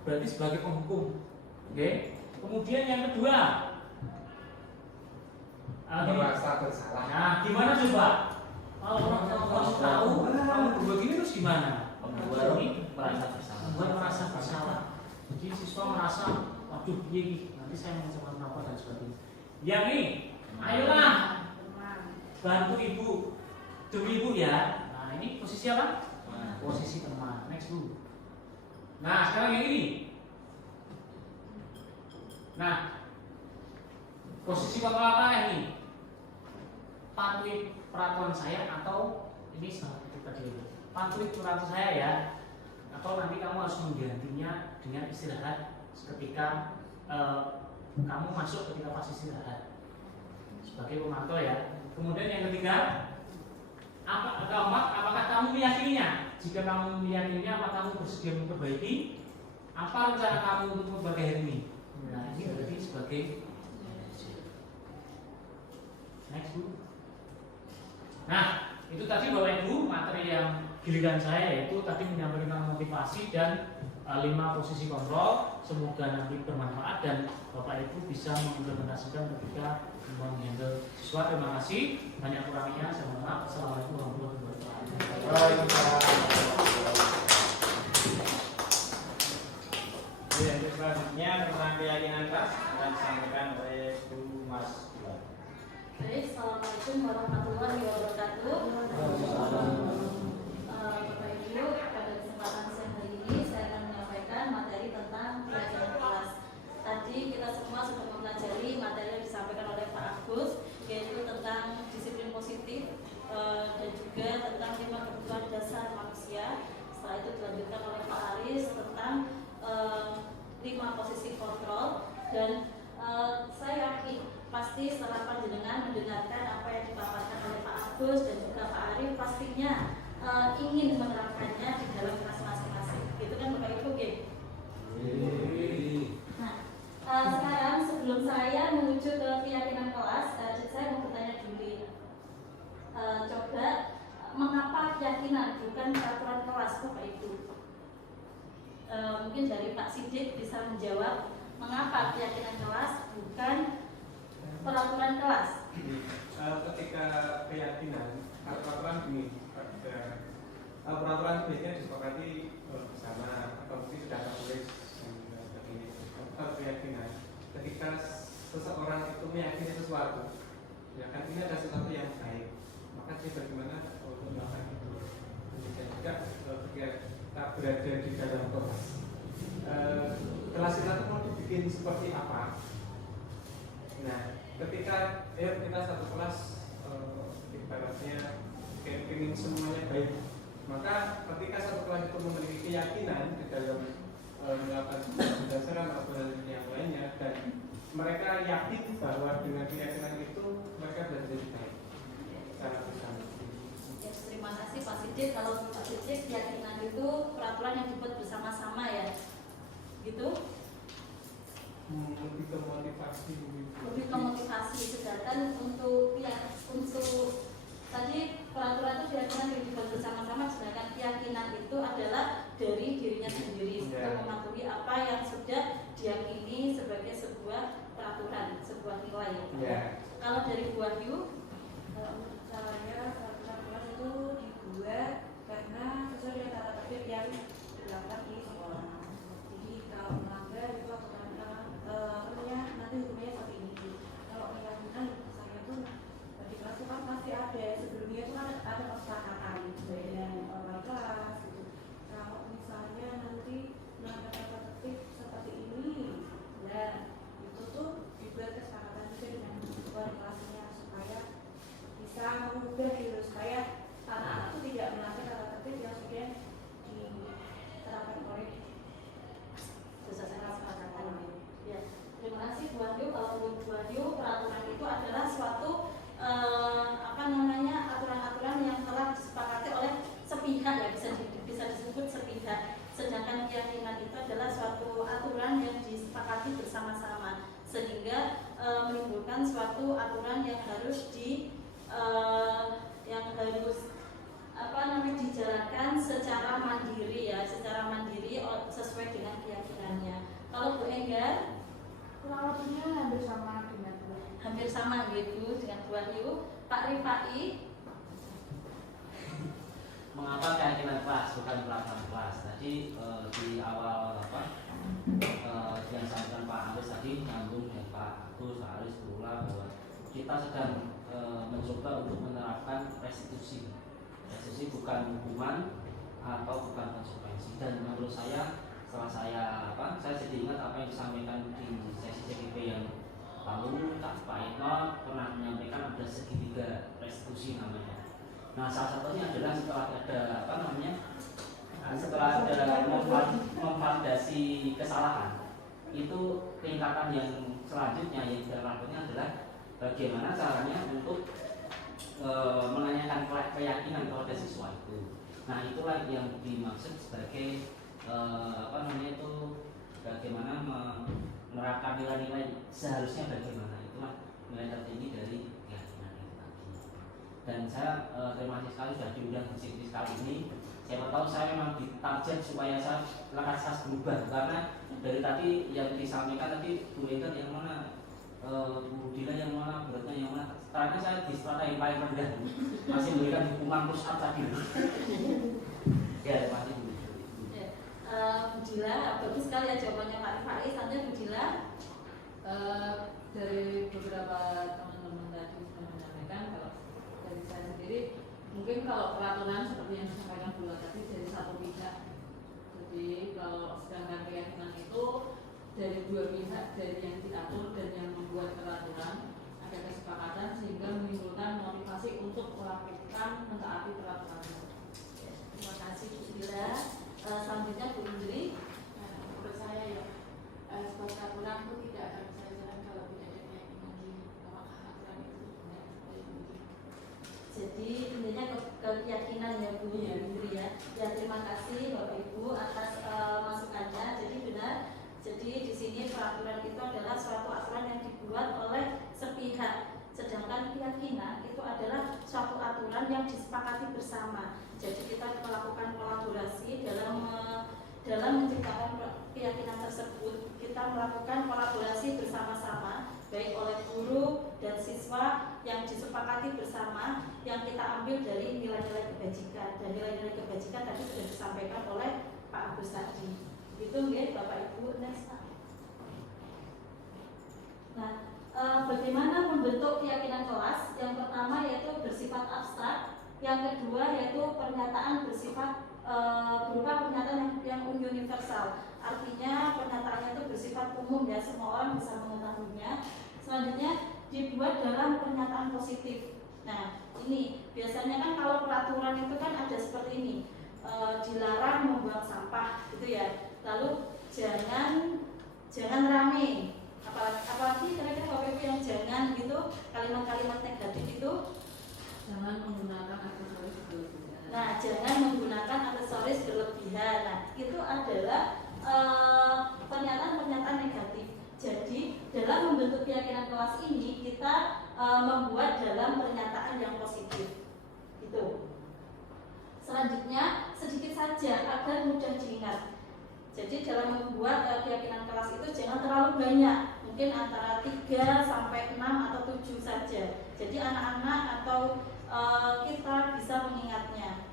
Berarti sebagai penghukum. Oke. Kemudian yang kedua, merasa bersalah. Nah, gimana coba? Kalau orang tahu kamu berbuat gini terus gimana? Membuat merasa bersalah. Membuat merasa bersalah. Jadi siswa merasa, waduh, iya, nanti saya mengucapkan apa dan sebagainya. Yang ini, ayolah bantu ibu, demi ibu ya. Nah, ini posisi apa? Posisi teman. Next Bu. Nah, sekarang yang ini. Nah, posisi kontrol apa ini? Patuhi peraturan saya atau ini salah itu tadi. Patuhi peraturan saya ya. Atau nanti kamu harus menggantinya dengan istirahat ketika kamu masuk ketika pas istirahat sebagai pemantau ya. Kemudian yang ketiga, apakah kamu meyakininya? Jika kamu meyakininya, apa kamu bersedia memperbaiki? Apa rencana kamu untuk memperbaiki hari ini? Nah, ini berarti sebagai next Bu. Nah, itu tadi Bapak Ibu materi yang giliran saya, yaitu tadi menyampaikan motivasi dan 5 posisi kontrol. Semoga nanti bermanfaat dan Bapak Ibu bisa mengimplementasikan ketika menghandle siswa. Terima kasih. Banyak kurangnya saya mohon maaf. Assalamualaikum warahmatullahi wabarakatuh. Selanjutnya tentang keyakinan kelas akan disampaikan oleh Bu Mas Bulan. Baik, assalamualaikum warahmatullahi wabarakatuh. Bapak Ibu, pada kesempatan siang hari ini saya akan menyampaikan materi tentang keyakinan kelas. Tadi kita semua sudah mempelajari materi yang disampaikan oleh Pak Agus, yaitu tentang disiplin positif dan juga tentang 5 kebutuhan dasar manusia. Setelah itu dilanjutkan oleh Pak Aris tentang 5 posisi kontrol dan saya yakin pasti setelah panjenengan mendengarkan apa yang dipaparkan oleh Pak Agus Agus dan juga Pak Arif pastinya ingin menerapkannya di dalam kelas masing-masing. Gitu kan Bapak Ibu, G? Nah, sekarang sebelum saya menuju ke keyakinan kelas, saya mau bertanya dulu ya. Coba mengapa keyakinan bukan peraturan kelas, Bapak Ibu? Mungkin dari Pak Sidik bisa menjawab mengapa keyakinan kelas bukan peraturan kelas. Ketika keyakinan atau peraturan gini, peraturan biasanya disepakati bersama atau mungkin sudah tertulis begini. Keyakinan ketika seseorang itu meyakini sesuatu, ya kan ini ada sesuatu yang baik, maka dia bagaimana untuk melakukan itu. Dan juga ketika kita berada di dalam kelas kita itu mau dibikin seperti apa. Nah, ketika kita satu kelas ibaratnya ingin semuanya baik, maka ketika satu kelas itu memiliki keyakinan di dalam melakukan berdasarkan aturan yang lainnya, dan mereka yakin bahwa dengan keyakinan itu mereka berada di baik secara bersama. Ya, terima kasih Pak Sidik. Kalau Pak Sidik, keyakinan itu peraturan yang dibuat bersama-sama ya, gitu? Lebih ke motivasi. Lebih ke motivasi. Sedangkan untuk tadi peraturan itu keyakinan yang dibuat bersama-sama, sedangkan keyakinan itu adalah dari dirinya sendiri untuk mematuhi apa yang sudah diyakini sebagai sebuah peraturan, sebuah nilai. Kalau dari Bu Wahyu, caranya peraturan kelas itu dibuat karena sesuai dengan tata tertib yang dilakukan di sekolah. Jadi kalau melanggar itu aturan nanti hukumnya seperti ini. Kalau keyakinan saya tuh di kelas itu kan pasti ada sebelumnya itu kan ada kesepakatan baik dengan orang kelas gitu. Kalau misalnya nanti melanggar tata tertib seperti ini, nah itu tuh dibuat kesepakatan juga dengan wali kelasnya supaya bisa mengubah gitu, supaya anak-anak itu tidak melanggar tata tertib yang sudah diterapkan oleh kesepakatan. Ya, terima kasih Bu Wahyu. Kalau Bu Wahyu, peraturan itu adalah suatu aturan-aturan yang telah disepakati oleh sepihak, ya bisa disebut sepihak. Sedangkan keyakinan itu adalah suatu aturan yang disepakati bersama-sama, sehingga menimbulkan suatu aturan yang harus dijalankan secara mandiri ya, sesuai dengan keyakinannya. Kalau Bu Enggar, kurang lebihnya hampir sama dengan Bu Wahyu. Hampir sama gitu dengan Bu Wahyu. Pak Rifai, mengapa keyakinan kelas bukan peraturan kelas? Tadi di awal yang disampaikan Pak Agus tadi nyambung dengan Pak Agus, Pak Aris berulang bahwa kita sedang mencoba untuk menerapkan restitusi. Restitusi bukan hukuman atau bukan konsekuensi. Dan menurut saya, setelah saya jadi ingat apa yang disampaikan di sesi CGP yang lalu, Pak Eno pernah menyampaikan ada segitiga restitusi namanya. Nah, salah satunya adalah setelah ada memvalidasi kesalahan, itu tingkatan yang selanjutnya yang berikutnya adalah bagaimana caranya untuk menanyakan keyakinan kepada siswa itu. Nah, itulah yang dimaksud sebagai bagaimana menerapkan nilai-nilai seharusnya bagaimana, itulah nilai tertinggi dari keyakinan itu tadi. Dan saya terima kasih sekali sudah diundang di sini kali ini. Siapa tahu saya memang ditarget supaya saya lekas berubah, karena dari tadi yang disampaikan tadi Bu Eka yang mana, Bu Dila yang mana, Bu Retno yang mana, karena saya di strata yang paling rendah, masih memberikan hukuman push up tadi. Ya, terima kasih Bu. Bu Dila, bagus sekali ya jawabannya Pak Rifai. Selanjutnya Bu Dila. Dari beberapa teman-teman tadi sudah menyampaikan, kalau dari saya sendiri mungkin kalau peraturan seperti yang disampaikan Bu tadi dari satu pihak. Jadi kalau sedangkan keyakinan itu dari dua pihak, dari yang diatur dan yang membuat peraturan, ada kesepakatan sehingga menimbulkan motivasi untuk melakukan mentaati peraturan. Terima kasih Bu Dila. Selanjutnya Bu Indri. Menurut saya ya, sebuah peraturan itu tidak akan bisa jalan kalau tidak ada keyakinan di apakah aturan itu benar atau tidak. Jadi Jadi intinya keyakinan ya Bu ya, Indri ya. Ya terima kasih Bapak Ibu atas masukannya. Jadi benar. Jadi di sini peraturan itu adalah suatu aturan yang dibuat oleh sepihak. Sedangkan keyakinan itu adalah suatu aturan yang disepakati bersama. Jadi kita melakukan kolaborasi dalam menciptakan keyakinan tersebut. Kita melakukan kolaborasi bersama-sama, baik oleh guru dan siswa yang disepakati bersama, yang kita ambil dari nilai-nilai kebajikan. Dan nilai-nilai kebajikan tadi sudah disampaikan oleh Pak Agus tadi. Itu ya Bapak Ibu. Next. Nah, bagaimana membentuk keyakinan kelas? Yang pertama yaitu bersifat abstrak, yang kedua yaitu pernyataan bersifat berupa pernyataan yang universal. Artinya pernyataannya itu bersifat umum ya, semua orang bisa mengetahuinya. Selanjutnya dibuat dalam pernyataan positif. Nah, ini biasanya kan kalau peraturan itu kan ada seperti ini, dilarang membuang sampah gitu ya. Lalu jangan rame. Apalagi kira-kira Bapak Ibu yang jangan gitu, kalimat-kalimat negatif itu Jangan menggunakan aksesoris berlebihan. Nah, jangan menggunakan aksesoris berlebihan. Nah, itu adalah pernyataan-pernyataan negatif. Jadi, dalam membentuk keyakinan kelas ini kita membuat dalam pernyataan yang positif. Itu. Selanjutnya, sedikit saja agar mudah diingat. Jadi, dalam membuat keyakinan kelas itu jangan terlalu banyak. Mungkin antara 3 sampai 6 atau 7 saja. Jadi, anak-anak atau kita bisa mengingatnya.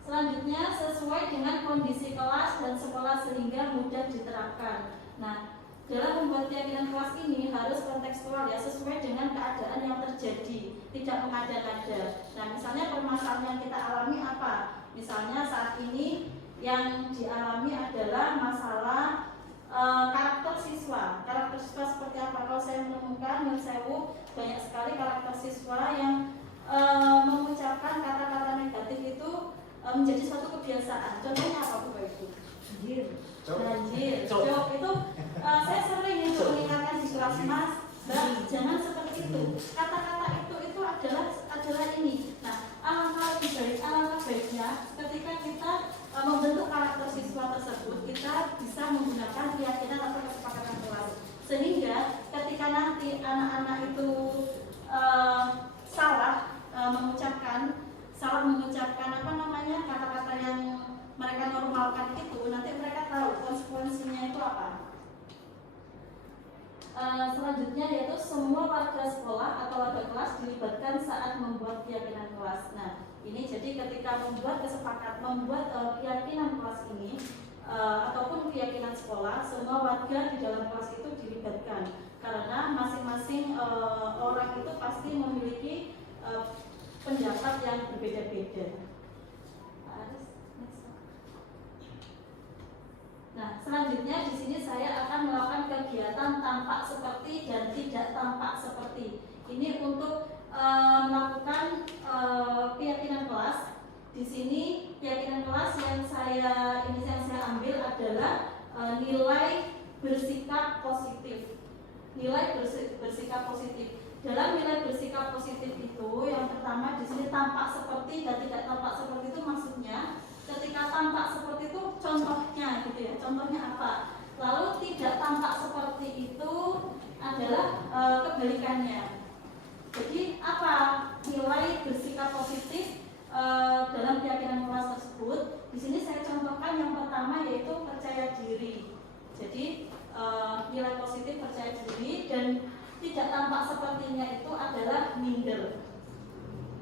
Selanjutnya sesuai dengan kondisi kelas dan sekolah sehingga mudah diterapkan. Nah, dalam membuat keyakinan kelas ini harus kontekstual ya, sesuai dengan keadaan yang terjadi, tidak mengada-ngada. Nah, misalnya permasalahan yang kita alami apa? Misalnya saat ini yang dialami adalah masalah karakter siswa. Karakter siswa seperti apa? Kalau saya menemukan banyak sekali karakter siswa yang mengucapkan kata-kata negatif itu menjadi suatu kebiasaan. Contohnya apa Bapak Ibu? Banjir, jok itu saya sering itu mengingatkan di kelas Mas, jangan seperti itu. Kata-kata itu adalah ini. Nah, alangkah baiknya ketika kita membentuk karakter siswa tersebut, kita bisa menggunakan keyakinan atau kesepakatan kelas. Sehingga ketika nanti anak-anak itu salah mengucapkan kata-kata yang mereka normalkan itu, nanti mereka tahu konsekuensinya itu apa. Selanjutnya yaitu semua warga sekolah atau warga kelas dilibatkan saat membuat keyakinan kelas. Nah, ini jadi ketika membuat keyakinan kelas ini ataupun keyakinan sekolah, semua warga di dalam kelas itu dilibatkan karena masing-masing orang itu pasti memiliki pendapat yang berbeda-beda. Nah, selanjutnya di sini saya akan melakukan kegiatan tampak seperti dan tidak tampak seperti. Ini untuk melakukan keyakinan kelas. Di sini keyakinan kelas yang saya ambil adalah nilai bersikap positif. Nilai bersikap positif. Dalam nilai bersikap positif itu, yang pertama di sini tampak seperti dan tidak tampak seperti itu maksudnya. Ketika tampak seperti itu contohnya gitu ya, contohnya apa? Lalu tidak tampak seperti itu adalah kebalikannya. Jadi apa nilai bersikap positif dalam keyakinan kelas tersebut? Di sini saya contohkan yang pertama yaitu percaya diri. Jadi nilai positif percaya diri dan tidak tampak sepertinya itu adalah minder.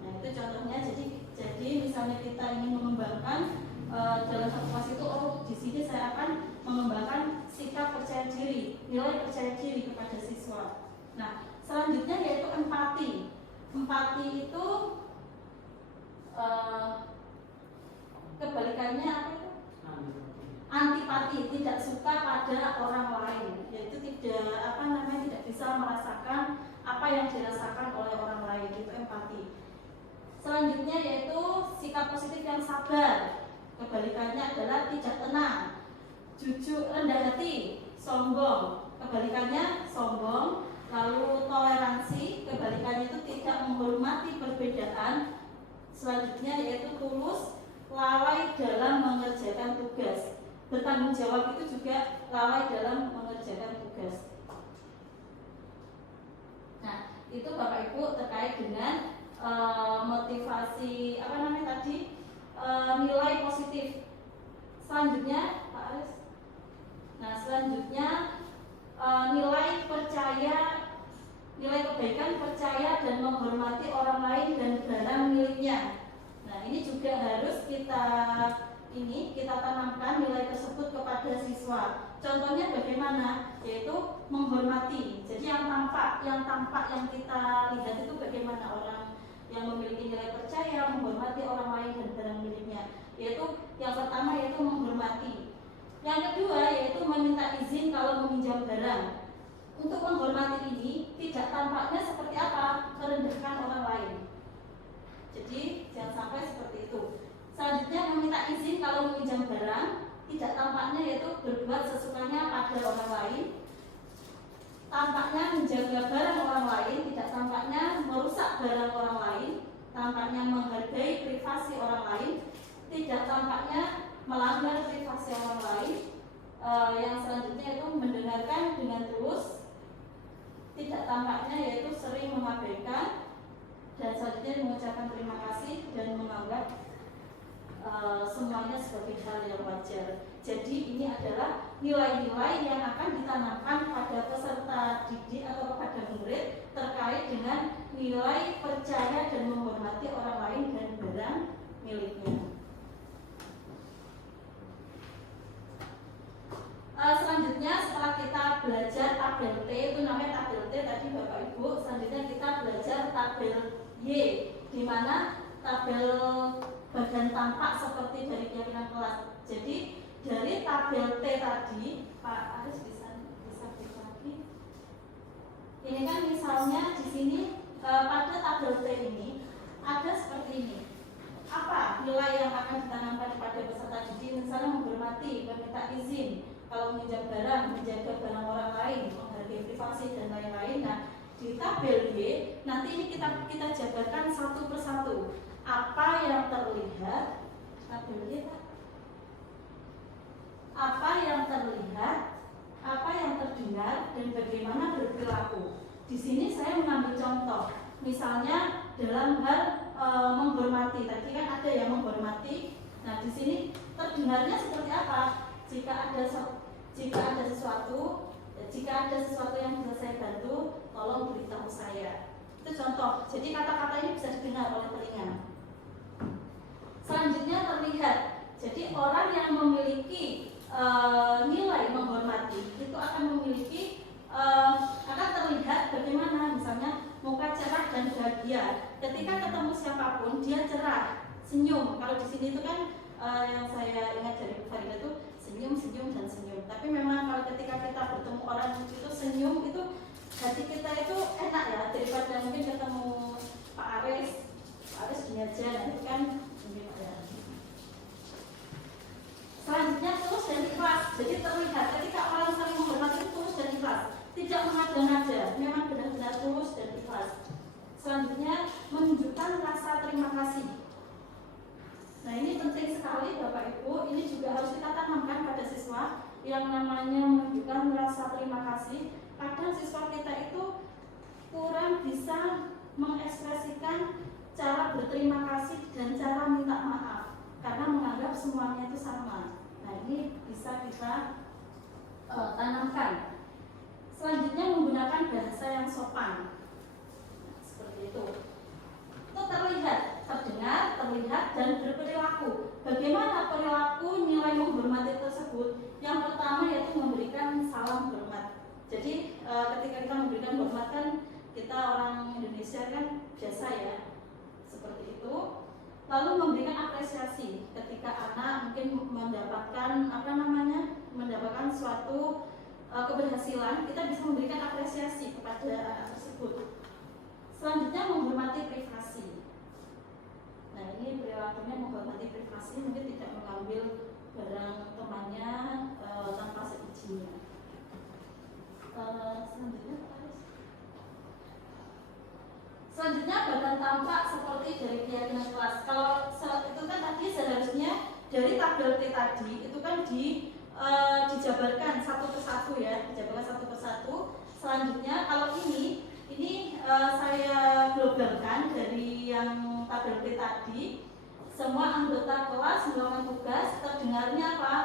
Nah, itu contohnya. Jadi misalnya kita ingin mengembangkan dalam satu kelas itu, di sini saya akan mengembangkan sikap percaya diri, nilai percaya diri kepada siswa. Nah, selanjutnya yaitu empati. Empati itu kebalikannya apa itu? Antipati, tidak suka pada orang lain, yaitu tidak bisa merasakan apa yang dirasakan oleh orang lain, itu empati. Selanjutnya yaitu sikap positif yang sabar. Kebalikannya adalah tidak tenang, jujur, rendah hati, sombong. Kebalikannya sombong. Lalu toleransi, kebalikannya itu tidak menghormati perbedaan, Selanjutnya yaitu tulus, lalai dalam mengerjakan tugas. Bertanggung jawab itu juga lalai dalam mengerjakan tugas. Nah, itu Bapak Ibu terkait dengan motivasi nilai positif. Selanjutnya Pak Aris. Nah, selanjutnya nilai kebaikan, percaya dan menghormati orang lain dan barang miliknya. Nah, ini juga harus kita tanamkan nilai tersebut kepada siswa. Contohnya bagaimana? Yaitu menghormati. Jadi yang tampak yang kita lihat itu bagaimana orang yang memiliki nilai percaya, menghormati orang lain dan barang miliknya. Yaitu yang pertama yaitu menghormati. Yang kedua yaitu meminta izin kalau meminjam barang. Untuk menghormati ini tidak tampaknya seperti apa? Merendahkan orang lain. Jadi jangan sampai seperti itu. Selanjutnya meminta izin kalau meminjam barang, tidak tampaknya yaitu berbuat sesukanya pada orang lain. Tampaknya menjaga barang orang lain, tidak tampaknya merusak barang orang lain. Tampaknya menghargai privasi orang lain, tidak tampaknya melanggar privasi orang lain. Yang selanjutnya itu mendengarkan dengan tulus, tidak tampaknya yaitu sering mengabaikan, dan selanjutnya mengucapkan terima kasih dan menganggap semuanya sebagai hal yang wajar. Jadi ini adalah nilai-nilai yang akan ditanamkan pada peserta didik atau kepada murid terkait dengan nilai percaya dan menghormati orang lain dan barang miliknya. Selanjutnya setelah kita belajar tabel T, itu namanya tabel T tadi Bapak Ibu. Selanjutnya kita belajar tabel Y, di mana tabel bagian tampak seperti dari keyakinan kelas. Jadi dari tabel T tadi, Pak Aris bisa klik lagi. Ini kan misalnya di sini pada tabel T ini ada seperti ini. Apa nilai yang akan ditanamkan pada peserta didik? Misalnya menghormati, meminta izin, kalau meminjam barang, menjaga barang orang lain, menghargai privasi dan lain-lain. Nah, di tabel Y nanti ini kita jabarkan satu persatu. Apa yang terlihat? Tabel Y, Pak. Apa yang terlihat, apa yang terdengar, dan bagaimana berperilaku. Di sini saya mengambil contoh. Misalnya dalam hal menghormati. Tadi kan ada yang menghormati. Nah, di sini terdengarnya seperti apa? Jika ada sesuatu yang bisa saya bantu, tolong beritahu saya. Itu contoh. Jadi kata-kata ini bisa didengar oleh telinga. Selanjutnya terlihat. Jadi orang yang memiliki nilai menghormati itu akan memiliki akan terlihat bagaimana, misalnya muka cerah dan bahagia. Ketika ketemu siapapun dia cerah, senyum. Kalau di sini itu kan yang saya ingat dari Bu Farida itu senyum, dan senyum. Tapi memang kalau ketika kita bertemu orang itu senyum, itu hati kita itu enak ya, daripada mungkin ketemu Pak Aris gini aja, nah itu kan senyum ya. Selanjutnya tulus dan ikhlas. Jadi terlihat ketika orang saling menghormati itu tulus dan ikhlas, tidak mengada-ngada, memang benar-benar tulus dan ikhlas. Selanjutnya menunjukkan rasa terima kasih. Nah, ini penting sekali Bapak Ibu. Ini juga harus kita tanamkan pada siswa yang namanya menunjukkan rasa terima kasih. Kadang siswa kita itu kurang bisa mengekspresikan cara berterima kasih dan cara minta maaf karena menganggap semuanya itu sama. Nah, ini bisa kita tanamkan. Selanjutnya menggunakan bahasa yang sopan. Seperti itu. Itu terlihat, terdengar, terlihat, dan berperilaku. Bagaimana perilaku nilai menghormati tersebut? Yang pertama yaitu memberikan salam hormat. Jadi ketika kita memberikan hormat kan kita orang Indonesia kan biasa ya, seperti itu. Lalu memberikan apresiasi ketika anak mungkin mendapatkan suatu keberhasilan, kita bisa memberikan apresiasi kepada anak tersebut. Selanjutnya menghormati privasi. Nah, ini perilakunya menghormati privasi, mungkin tidak mengambil barang temannya tanpa seizinnya. Selanjutnya dan tampak seperti dari keyakinan kelas. Kalau itu kan tadi seharusnya dari tabel T tadi itu kan dijabarkan satu persatu ya, dijabarkan satu persatu. Selanjutnya kalau ini saya globalkan dari yang tabel T tadi. Semua anggota kelas melakukan tugas, terdengarnya apa?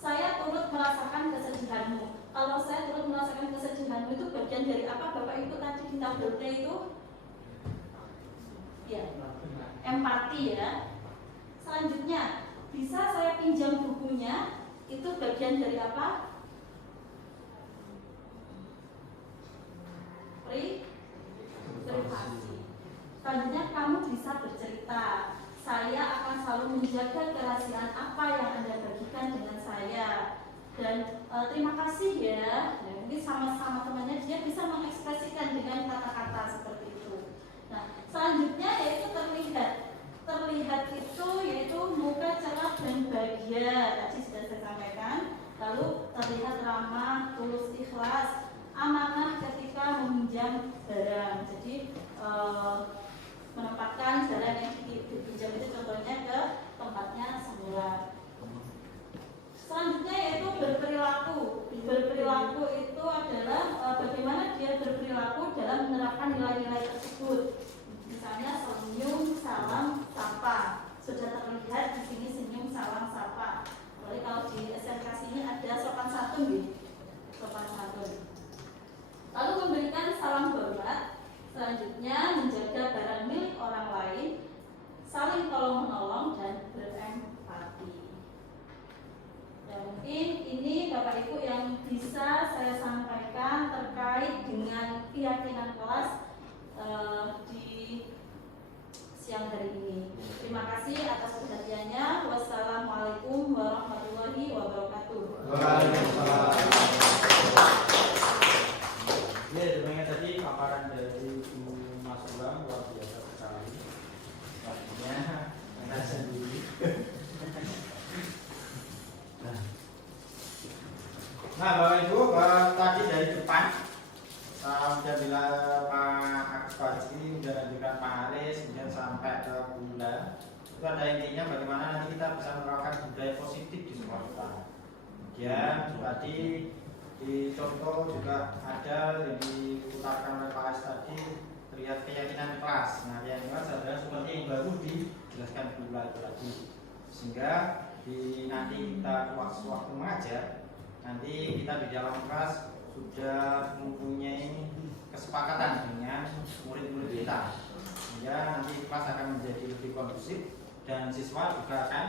Saya turut merasakan kesedihanmu. Kalau saya turut merasakan kesedihanmu itu bagian dari apa Bapak Ibu tadi di tabel T itu? Ya, empati ya. Selanjutnya, bisa saya pinjam bukunya? Itu bagian dari apa? Privasi. Selanjutnya, kamu bisa bercerita. Saya akan selalu menjaga kerahasiaan apa yang Anda bagikan dengan saya. Dan terima kasih ya. Mungkin sama-sama temannya dia bisa mengekspresikan dengan kata-kata seperti itu. Nah, selanjutnya yaitu terlihat itu yaitu muka cerah dan bahagia. Tadi sudah saya sampaikan. Lalu terlihat ramah, tulus, ikhlas, amanah ketika meminjam barang. Jadi menempatkan barang yang dipinjam itu contohnya ke tempatnya semula. Selanjutnya yaitu berperilaku. Berperilaku itu adalah bagaimana dia berperilaku dalam menerapkan nilai-nilai tersebut. Misalnya senyum, salam, sapa. Sudah terlihat di sini senyum, salam, sapa. Jadi kalau di SMK sini ada sopan santun gitu. Sopan santun. Lalu memberikan salam hormat. Selanjutnya menjaga barang milik orang lain, saling tolong-menolong dan berempati. Ya, mungkin ini Bapak Ibu yang bisa saya sampaikan terkait dengan keyakinan kelas di siang hari ini. Terima kasih atas perhatiannya. Wassalamualaikum warahmatullahi wabarakatuh. Waalaikumsalam. Ya, sebenarnya tadi paparan dari Ibu Mas Ulang luar biasa sekali. Artinya enak sendiri. Nah, Bapak Ibu, tadi dari depan sudah bila Pak Akbaji, sudah lanjutkan Pak Aris, kemudian sampai ke Bunda. Itu ada intinya bagaimana nanti kita bisa menerapkan budaya positif di sekolah kita. Kemudian tadi di contoh juga ada yang diputarkan oleh Pak Aris tadi, terlihat keyakinan kelas. Nah, yang kelas adalah seperti yang baru dijelaskan Bunda itu tadi. Sehingga nanti kita waktu mengajar, nanti kita di dalam kelas sudah mempunyai kesepakatan dengan murid-murid kita, sehingga nanti kelas akan menjadi lebih kondusif dan siswa juga akan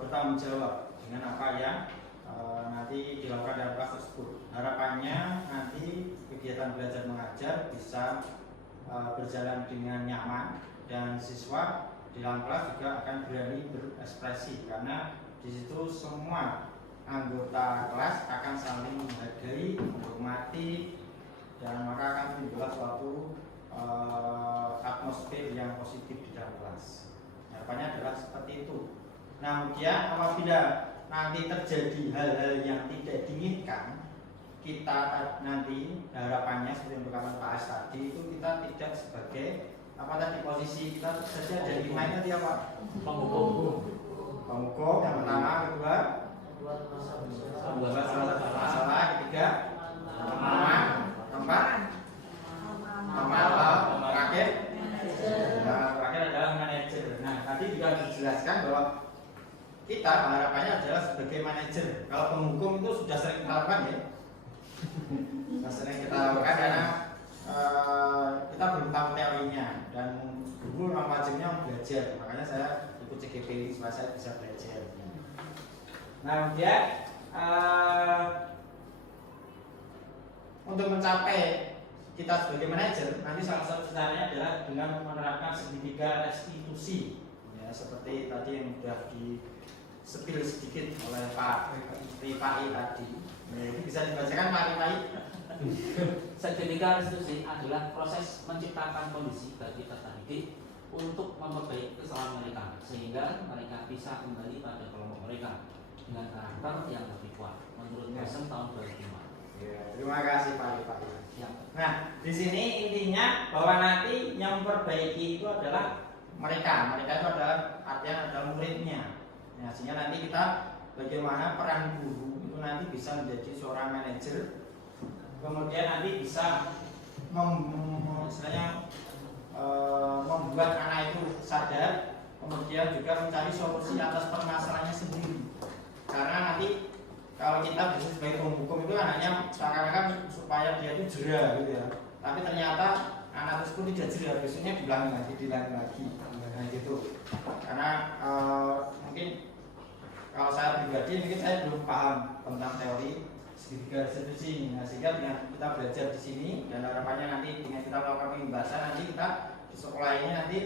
bertanggung jawab dengan apa yang nanti dilakukan dalam kelas tersebut. Harapannya nanti kegiatan belajar mengajar bisa berjalan dengan nyaman dan siswa di dalam kelas juga akan berani berekspresi, karena di situ semua anggota kelas akan saling menghargai, menghormati, dan maka akan timbul suatu atmosfer yang positif di dalam kelas. Harapannya adalah seperti itu. Nah, kemudian apabila nanti terjadi hal-hal yang tidak diinginkan, kita nanti harapannya seperti yang berkata Pak As tadi, itu kita tidak sebagai apa tadi posisi kita saja jadi main tadi apa? Penghukum yang pertama, kedua membuat masalah, ketiga keempat terakhir adalah manajer. Nah, tadi juga dijelaskan bahwa kita harapannya adalah sebagai manajer. Kalau penghukum itu sudah sering kita lakukan ya, sudah sering kita lakukan karena kita belum tahu teorinya dan dulu memang wajibnya belajar. Makanya saya ikut CGP supaya saya bisa belajar. Nah, kemudian untuk mencapai kita sebagai manajer, nanti salah satu caranya adalah dengan menerapkan segitiga restitusi, ya, seperti tadi yang sudah di-spill sedikit oleh Pak Rifai tadi. Nah, ini bisa dibacakan Pak Rifai. Segitiga restitusi adalah proses menciptakan kondisi bagi peserta didik untuk memperbaiki kesalahan mereka sehingga mereka bisa kembali pada kelompok mereka dengan karakter yang lebih kuat menurut Present tahun 2005. Ya, terima kasih Pak Ipati. Ya. Nah, di sini intinya bahwa nanti yang memperbaiki itu adalah mereka itu adalah artinya adalah muridnya. Nah, sehingga nanti kita bagaimana peran guru itu nanti bisa menjadi seorang manajer, kemudian nanti bisa membuat anak itu sadar, kemudian juga mencari solusi atas permasalahannya sendiri. Karena nanti kalau kita bisa sebagai penghukum itu anaknya seakan-akan supaya dia itu jera gitu ya, tapi ternyata anak tersebut tidak jera, besoknya diulangi lagi, nah gitu. Karena mungkin kalau saya pribadi mungkin saya belum paham tentang teori segitiga restitusi, nah, sehingga dengan kita belajar di sini dan harapannya nanti dengan kita melakukan pembahasan nanti kita di sekolah ini nanti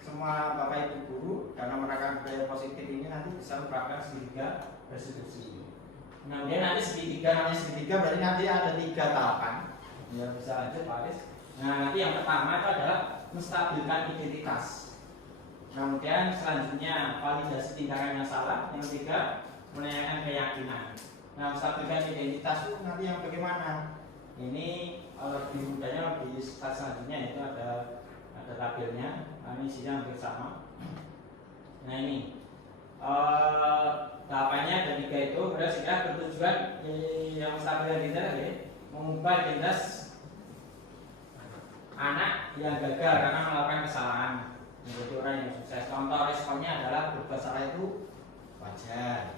semua bapak ibu guru karena menerapkan budaya positif ini nanti bisa menerapkan segitiga restitusi. Kemudian nanti namanya segitiga berarti nanti ada 3 tahapan. Ya bisa lanjut Pak Aris. Nah nanti yang pertama itu adalah menstabilkan identitas. Kemudian selanjutnya validasi tindakan yang salah. Yang ketiga menanyakan keyakinan. Nah menstabilkan identitas itu nanti yang bagaimana? Ini lebih mudahnya di slide selanjutnya itu ada tabelnya. Nah, ini isinya hampir sama. Nah ini tahapannya ada 3 itu, sehingga bertujuan yang stabil identitas ya, mengubah identitas anak yang gagal karena melakukan kesalahan menjadi orang yang sukses. Contoh responnya adalah berbuat salah itu wajar,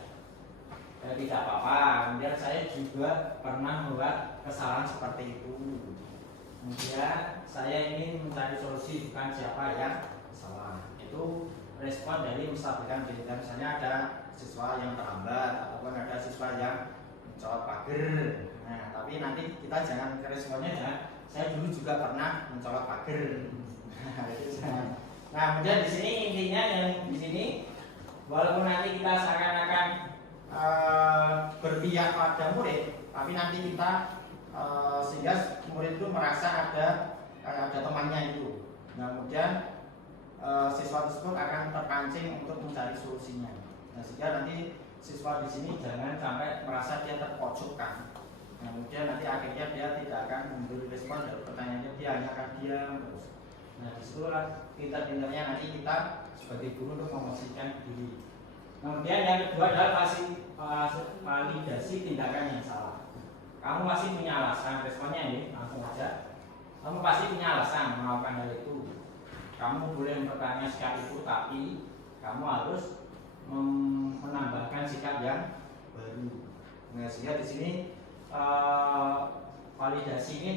tidak apa-apa. Kemudian saya juga pernah membuat kesalahan seperti itu. Kemudian saya ingin mencari solusi, bukan siapa yang salah. Itu respon dari menstabilkan identitas. Misalnya ada siswa yang terlambat ataupun ada siswa yang mencolok pagar. Nah, tapi nanti kita jangan ke responnya ya. Saya dulu juga pernah mencolok pagar. Nah, kemudian di sini intinya yang di sini walaupun nanti kita seakan-akan berpihak pada murid, tapi nanti kita sehingga murid itu merasa ada temannya itu. Nah, kemudian siswa tersebut akan terpancing untuk mencari solusinya. Nah, sehingga nanti siswa di sini jangan sampai merasa dia terpojokkan. Nah, kemudian nanti akhirnya dia tidak akan memberi respon dari pertanyaannya, dia hanya akan diam terus. Nah, disitulah pintar-pintarnya nanti kita sebagai guru untuk memposisikan diri. Kemudian yang kedua adalah validasi tindakan yang salah. Kamu masih punya alasan, responnya ini langsung aja. Kamu pasti punya alasan melakukan hal itu. Kamu boleh mempertahankan sikap itu, tapi kamu harus menambahkan sikap yang baru. Nah, sehingga di sini validasi ini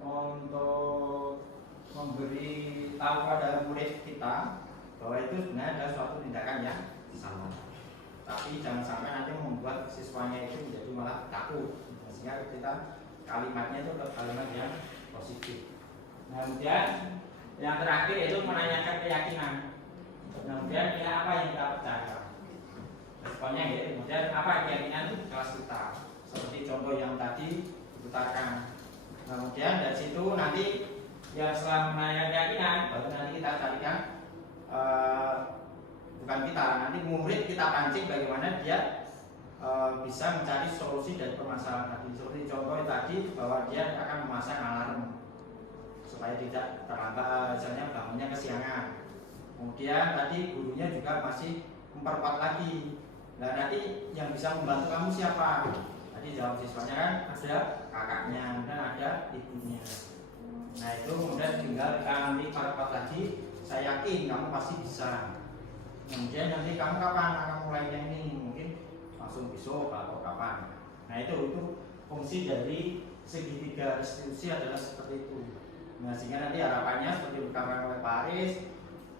untuk memberi tahu pada murid kita bahwa itu sebenarnya adalah suatu tindakan yang salah. Tapi jangan sampai nanti membuat siswanya itu menjadi malah takut. Nah, sehingga kita kalimatnya itu kalimat yang positif. Nah, kemudian yang terakhir itu menanyakan keyakinan. Kemudian ini apa yang kita percaya? Responnya gitu. Kemudian apa keyakinan itu kelas kita. Seperti contoh yang tadi diputarkan. Kemudian dari situ nanti yang setelah menanyakan keyakinan, baru nanti kita carikan bukan kita, nanti murid kita pancing bagaimana dia bisa mencari solusi dari permasalahan tadi. Seperti contoh tadi bahwa dia akan memasang alarm supaya tidak terlambat, misalnya bangunnya kesiangan. Kemudian tadi gurunya juga masih memperkuat lagi. Nah, nanti yang bisa membantu kamu siapa? Tadi jawab siswanya kan ada kakaknya dan ada ibunya. Nah, itu kemudian tinggal kita nanti perkuat lagi. Saya yakin kamu pasti bisa. Kemudian nanti kamu kapan akan mulainya ini? Mungkin langsung besok atau kapan? Nah, itu fungsi dari segitiga restitusi adalah seperti itu. Nah, sehingga nanti harapannya seperti dikatakan oleh Pak Aris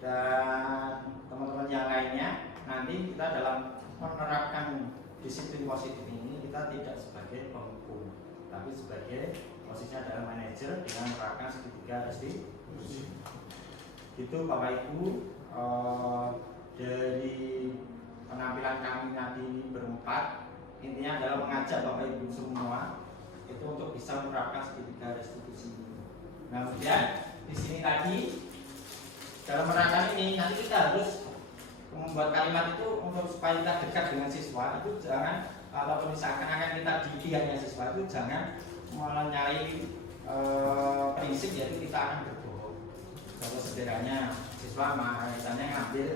dan teman-teman yang lainnya, nanti kita dalam menerapkan disiplin positif ini kita tidak sebagai penghukum, tapi sebagai posisinya adalah manajer dengan menerapkan segitiga restitusi. Itu Bapak Ibu dari penampilan kami nanti berempat, intinya adalah mengajak Bapak Ibu semua itu untuk bisa menerapkan segitiga restitusi. Nah, kemudian di sini tadi dalam menerapkan ini nanti kita harus membuat kalimat itu untuk supaya kita dekat dengan siswa itu jangan ataupun misalkan akan kita didikannya siswa itu jangan menyalahi prinsip yaitu kita akan berbohong. Kalau sederhananya siswa misalnya ngambil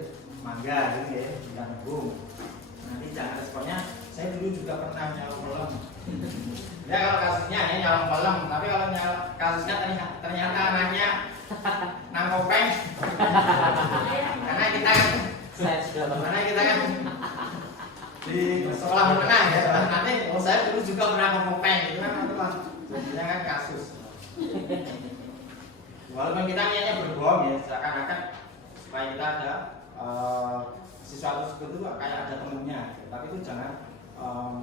mangga gitu ya, tidak nembung, nanti jangan responnya saya dulu juga pernah nyalong pelem. Ya kalau kasusnya ya nyalong pelem, tapi kalau kasusnya ternyata anaknya nangkopeng, karena kita kan di sekolah menengah ya, nanti saya dulu juga pernah nangkopeng, itu kan sebenarnya kan kasus. Walaupun kita niatnya berbohong ya, seakan-akan supaya kita ada sesuatu seperti itu kayak ada temennya, tapi itu jangan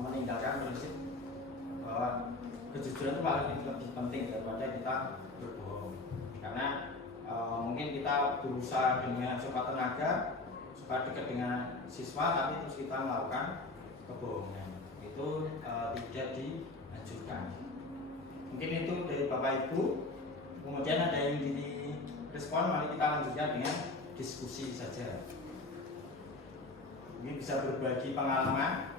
meninggalkan prinsip bahwa kejujuran itu paling lebih penting daripada kita berbohong. Karena mungkin kita berusaha dengan sekuat tenaga supaya dekat dengan siswa, tapi terus kita melakukan kebohongan, itu tidak dianjurkan. Mungkin itu dari Bapak Ibu. Kemudian ada yang direspon, mari kita lanjutkan dengan diskusi saja. Ini bisa berbagi pengalaman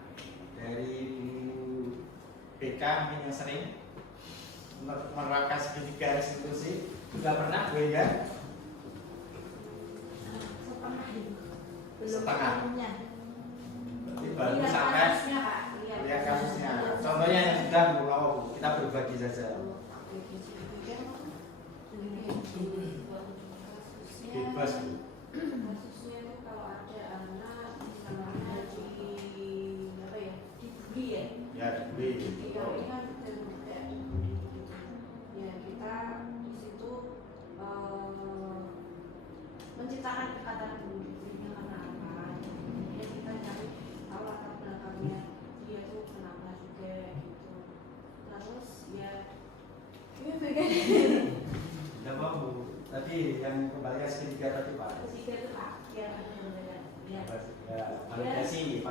dari Bu BK mungkin yang sering menerapkan segitiga restitusi. Sudah pernah Bu ya? Setengah. Berarti baru sampai lihat kasusnya. Contohnya yang sudah Bu, kita berbagi saja. Bebas Bu. Kasusnya itu kalau ada anak misalnya dibully ya. Ya dibully. Iya, ini kan kayak dibully gitu. Ya kita di situ menciptakan ikatan bullyingnya karena apa? Ya kita cari tahu latar belakangnya dia tuh kenapa juga gitu. Terus ya Ya Pak Bu, tadi yang kembali ke segitiga tadi Pak. Segitiga itu Pak, ya benar-benar. Ya. Validasi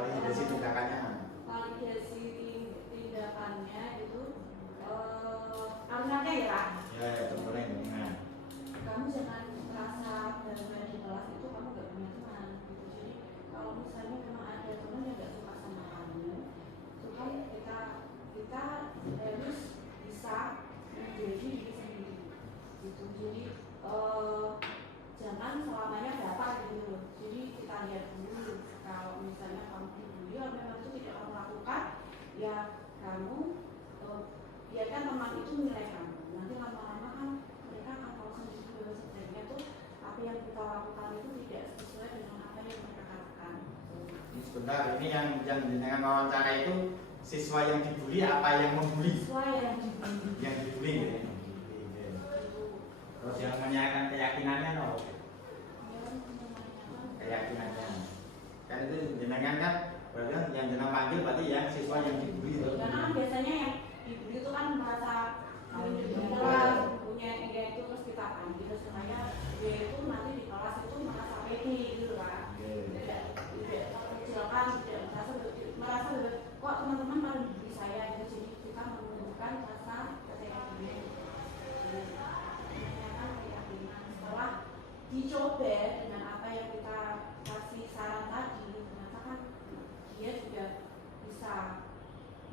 tindakannya. Validasi tindakannya itu anak-anaknya ya Pak. Ya, contohnya gimana? Kamu jangan merasa bahwa di kelas itu kamu gak punya teman gitu. Jadi kalau misalnya memang ada teman yang gak suka sama kamu, supaya kita harus bisa menjadi diri sendiri gitu. Jadi jangan selamanya dapat gitu loh. Jadi kita lihat dulu kalau misalnya kamu dibully, kalau memang itu tidak kamu lakukan, ya kamu biarkan teman itu menilai kamu. Nanti lama-lama kan mereka akan tahu sendiri bahwa sebenarnya tuh apa yang kita lakukan itu tidak sesuai dengan apa yang mereka katakan. Ini sebentar, ini yang dengan wawancara itu siswa yang dibully apa yang membuli? Siswa yang dibully. Yang dibully ya. Terus yang menanyakan keyakinannya no? Keyakinannya. Kan itu jenengan kan berarti kan yang jenengan panggil berarti yang siswa yang dibully. Karena kan biasanya yang dibully itu kan merasa kelas punya ide itu terus kita panggil supaya dia itu nanti di kelas itu merasa pede gitu kan. Tidak kecilkan, tidak merasa kok teman-teman malah dibully saya gitu. Jadi kita menunjukkan rasa keyakinan. Setelah dicoba dengan apa yang kita kasih saran tadi, ternyata kan dia juga bisa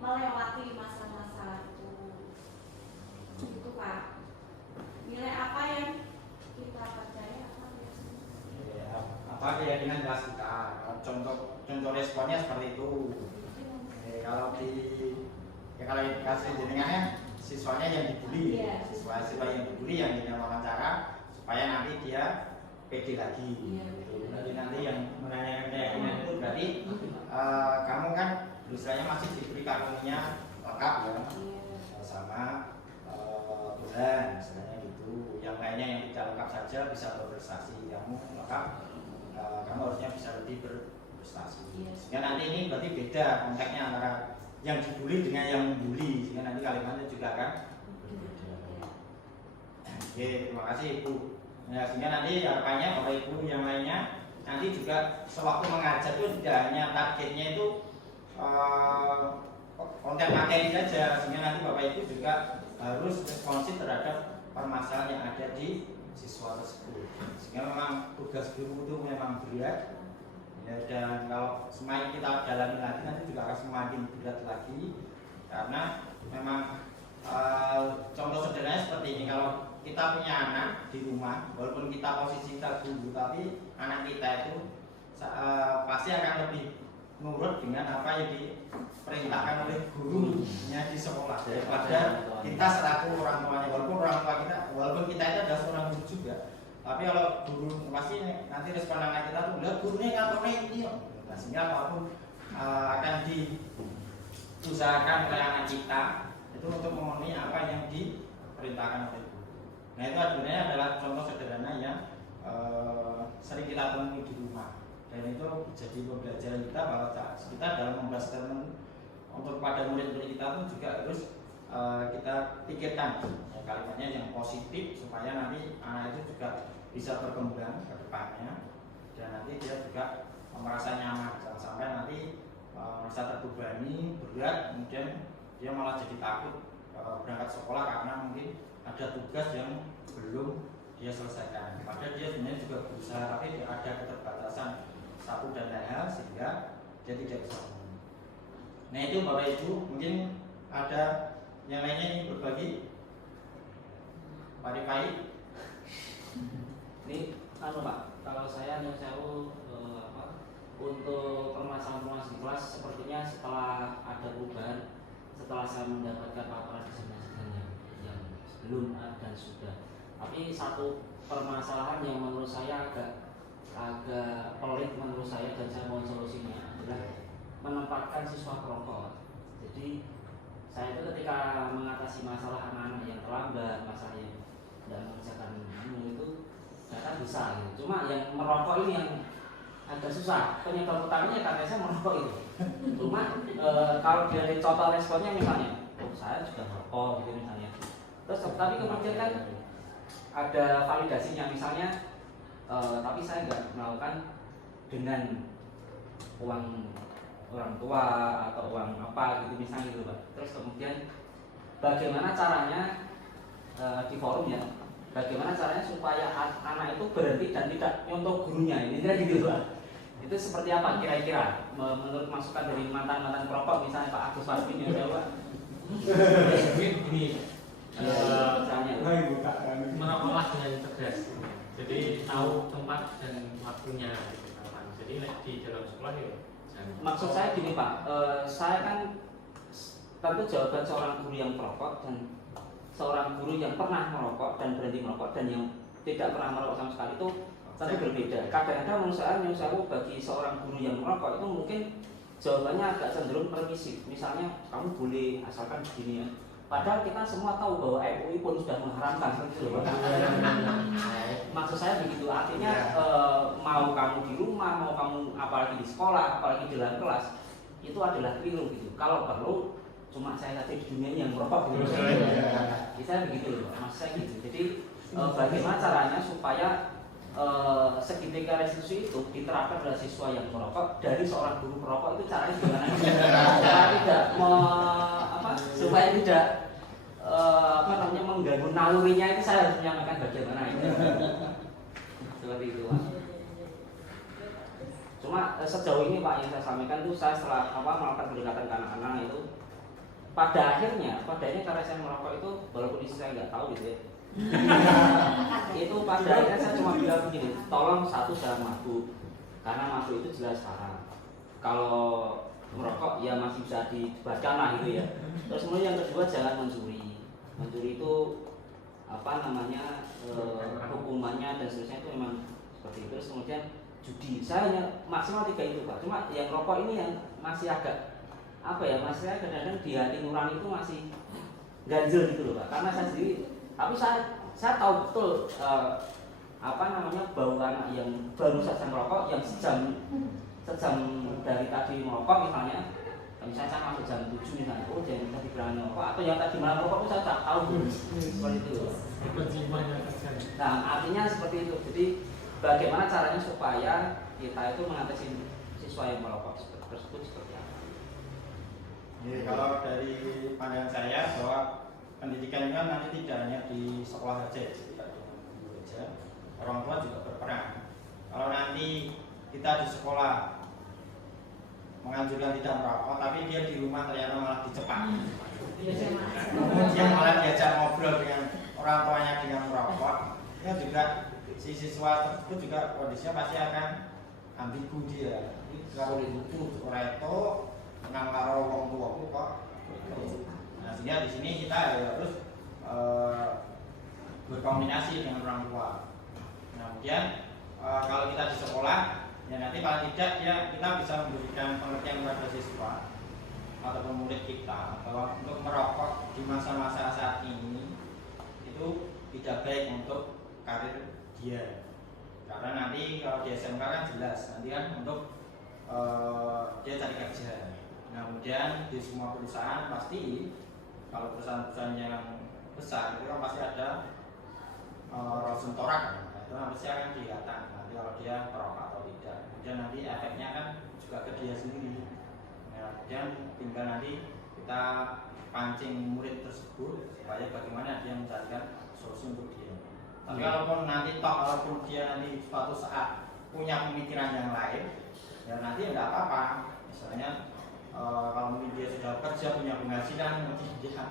melewati masa-masa itu. Gitu Pak. Nilai apa yang kita percaya apa keyakinan jelas kita. Contoh responnya seperti itu. Kalau kasih jenengannya siswanya yang dibully, siswa yang dibully yang kita wawancara supaya nanti dia pede lagi. Nanti yang menanyakan keyakinan itu berarti kamu kan istilahnya masih diberi karuninya lengkap ya, sama Tuhan istilahnya gitu. Yang lainnya yang tidak lengkap saja bisa berprestasi, kamu lengkap, kamu harusnya bisa lebih berprestasi. Sehingga nanti ini berarti beda konteksnya antara yang dibully dengan yang membuli, sehingga nanti kalimatnya juga akan berbeda. Oke, terima kasih Ibu. Nah, sehingga nanti harapannya Bapak Ibu yang lainnya nanti juga sewaktu mengajar itu tidak hanya targetnya itu konten materi saja, sehingga nanti Bapak Ibu juga harus responsif terhadap permasalahan yang ada di siswa tersebut. Sehingga memang tugas guru itu memang berat, Ya, dan kalau semakin kita dalami lagi nanti juga akan semakin berat lagi, karena memang contoh sederhananya seperti ini. Kalau kita punya anak di rumah, walaupun kita posisi kita guru, tapi anak kita itu pasti akan lebih nurut dengan apa yang diperintahkan oleh gurunya di sekolah daripada kita selaku orang tuanya. Walaupun kita itu adalah seorang guru juga, tapi kalau guru pasti nanti respon anak kita tuh udah gurunya ngapain ini, nah, sehingga apapun akan diusahakan oleh anak kita itu untuk memenuhi apa yang diperintahkan oleh guru. Nah, itu sebenarnya adalah contoh sederhana yang sering kita temui di rumah, dan itu jadi pembelajaran kita bahwa kita dalam membuat statement untuk pada murid-murid kita pun juga harus kita pikirkan ya, kalimatnya yang positif supaya nanti anak itu juga bisa berkembang ke depannya, dan nanti dia juga merasa nyaman, jangan sampai nanti merasa terbebani berat kemudian dia malah jadi takut berangkat sekolah karena mungkin ada tugas yang belum dia selesaikan. Padahal dia sebenarnya juga berusaha, tapi ada keterbatasan satu dan lain hal sehingga dia tidak bisa. Nah, itu Bapak Ibu, mungkin ada yang lainnya yang berbagi. Pak Rifai. Ini Pak, kalau saya untuk permasalahan di kelas sepertinya setelah ada perubahan, setelah saya mendapatkan paparan dosen-dosen yang sebelum dan sudah. Tapi satu permasalahan yang menurut saya agak pelik menurut saya, dan saya mohon solusinya adalah menempatkan siswa perokok. Jadi saya itu ketika mengatasi masalah anak-anak yang terlambat, masalah yang tidak mengerjakan itu ternyata bisa gitu. Cuma yang merokok ini yang agak susah. Penyebab utamanya karena saya merokok itu. Cuma kalau dari contoh responnya misalnya, oh saya juga merokok gitu misalnya. Terus tapi kemudian kan ada validasinya misalnya, tapi saya nggak melakukan dengan uang orang tua atau uang apa gitu misalnya gitu Pak. Terus kemudian bagaimana caranya di forum ya, bagaimana caranya supaya anak itu berhenti dan tidak nyontoh gurunya, ini kira gitu Pak. Itu seperti apa kira-kira menurut masukan dari mantan-mantan perokok misalnya Pak Agus Wasmin ya Pak? Mungkin ini merokoklah dengan cerdas, jadi tahu tempat dan waktunya gitu, kapan. Jadi di dalam sekolah ya. Maksud saya gini Pak, saya kan tentu jawaban seorang guru yang perokok dan seorang guru yang pernah merokok dan berhenti merokok dan yang tidak pernah merokok sama sekali itu tentu berbeda. Kadang-kadang menurut saya bagi seorang guru yang merokok itu mungkin jawabannya agak cenderung permisif. Misalnya kamu boleh asalkan begini ya. Padahal kita semua tahu bahwa MUI pun sudah mengharamkan seperti itu. Maksud saya begitu, artinya mau kamu di rumah, mau kamu apalagi di sekolah, apalagi di dalam kelas, itu adalah keliru gitu. Kalau perlu cuma saya saja di dunia yang merokok gitu. Saya begitu loh, maksud saya gitu. Jadi bagaimana caranya supaya segitiga restitusi itu diterapkan pada siswa yang merokok dari seorang guru perokok, itu caranya gimana? Supaya tidak supaya tidak mengganggu nalurinya, itu saya harus menyampaikan bagaimana itu. Seperti itu Pak. Cuma sejauh ini Pak yang saya sampaikan itu saya setelah melakukan pendekatan ke anak-anak itu pada akhirnya karena saya merokok itu walaupun istri saya nggak tahu gitu ya. Itu pada akhirnya saya cuma bilang begini, tolong satu jangan mabuk, karena mabuk itu jelas haram. Kalau merokok ya masih bisa dibaca lah gitu ya. Terus kemudian yang kedua jangan mencuri. Mencuri itu hukumannya dan seterusnya itu memang seperti itu. Terus kemudian judi, saya hanya maksimal 3 itu Pak. Cuma yang rokok ini yang masih agak masih kadang-kadang di hati nurani itu masih ganjel gitu loh Pak. Karena saya sendiri, tapi saya tahu betul bau anak yang baru saja merokok yang sejam dari tadi merokok misalnya saya masuk jam 7 misalnya, oh jangan tadi berani merokok, atau yang tadi malam merokok itu saya tak tahu seperti itu. Nah artinya seperti itu. Jadi bagaimana caranya supaya kita itu mengatasi siswa yang merokok tersebut seperti apa? Jadi kalau dari pandangan saya bahwa pendidikan itu kan nanti tidak hanya di sekolah saja, tidak cuma guru saja, orang tua juga berperan. Kalau nanti kita di sekolah menganjurkan tidak merokok, tapi dia di rumah ternyata malah dicepat. Iya, Kemudian malah diajak ngobrol dengan orang tuanya dengan merokok. Ya juga si siswa tersebut juga kondisinya pasti akan ambigu dia. Kalau itu orang itu nang karo wong tuaku kok. Nah, sehingga di sini kita harus berkomunikasi dengan orang tua. Nah, kemudian kalau kita di sekolah, ya nanti paling tidak ya kita bisa memberikan pengertian kepada siswa ataupun murid kita bahwa untuk merokok di masa-masa saat ini itu tidak baik untuk karir dia. Karena nanti kalau di SMK kan jelas nanti kan untuk dia cari kerja. Nah, kemudian di semua perusahaan pasti kalau perusahaan-perusahaan yang besar itu kan pasti ada rosentorak, itu pasti akan kelihatan nanti kalau dia perokok atau tidak. Kemudian nanti efeknya kan juga ke dia sendiri. Nah, kemudian tinggal nanti kita pancing murid tersebut supaya bagaimana dia mencarikan solusi untuk dia. Tapi kalaupun nanti walaupun dia nanti suatu saat punya pemikiran yang lain, ya nanti tidak apa-apa. Misalnya kalau mungkin dia sudah kerja punya penghasilan, mungkin dia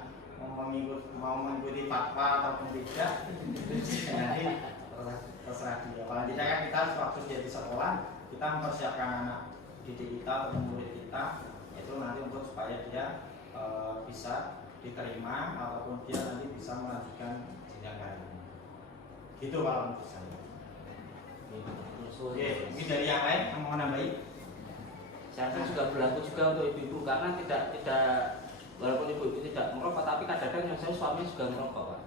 mau mengikuti fatwa ataupun tidak, nanti terserah dia. Kalau tidak kan kita waktu dia di sekolah kita mempersiapkan anak didik kita atau murid kita itu nanti untuk supaya dia bisa diterima ataupun dia nanti bisa melanjutkan jenjang karir. Gitu kalau menurut saya. Oke, mungkin dari yang lain yang mau nambahin? Saya rasa juga berlaku juga untuk ibu-ibu karena tidak walaupun ibu-ibu tidak merokok tapi kadang-kadang yang saya suami juga merokok, Pak.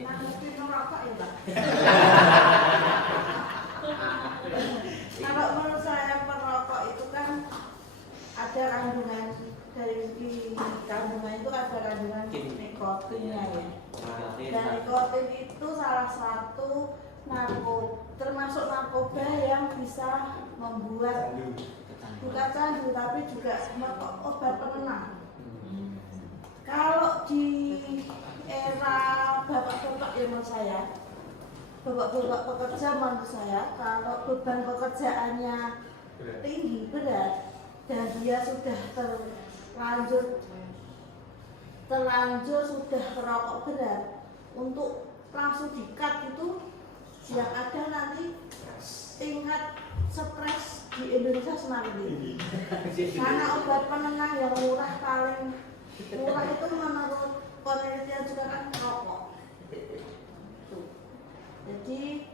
Nah, mesti merokok ya, Pak. Kalau menurut saya perokok itu kan ada kandungan di kandungan itu ada kandungan nikotinnya ya. Dan nikotin itu salah satu termasuk narkoba yang bisa membuat bukan candu tapi juga obat penenang. Kalau di era bapak-bapak ya menurut saya, bapak-bapak pekerja menurut saya, kalau beban pekerjaannya tinggi berat dan dia sudah terlanjur sudah merokok berat, untuk langsung di-cut itu yang ada nanti tingkat stres di Indonesia semakin tinggi. Karena obat penenang yang paling murah itu menurut penelitian juga kan rokok. Jadi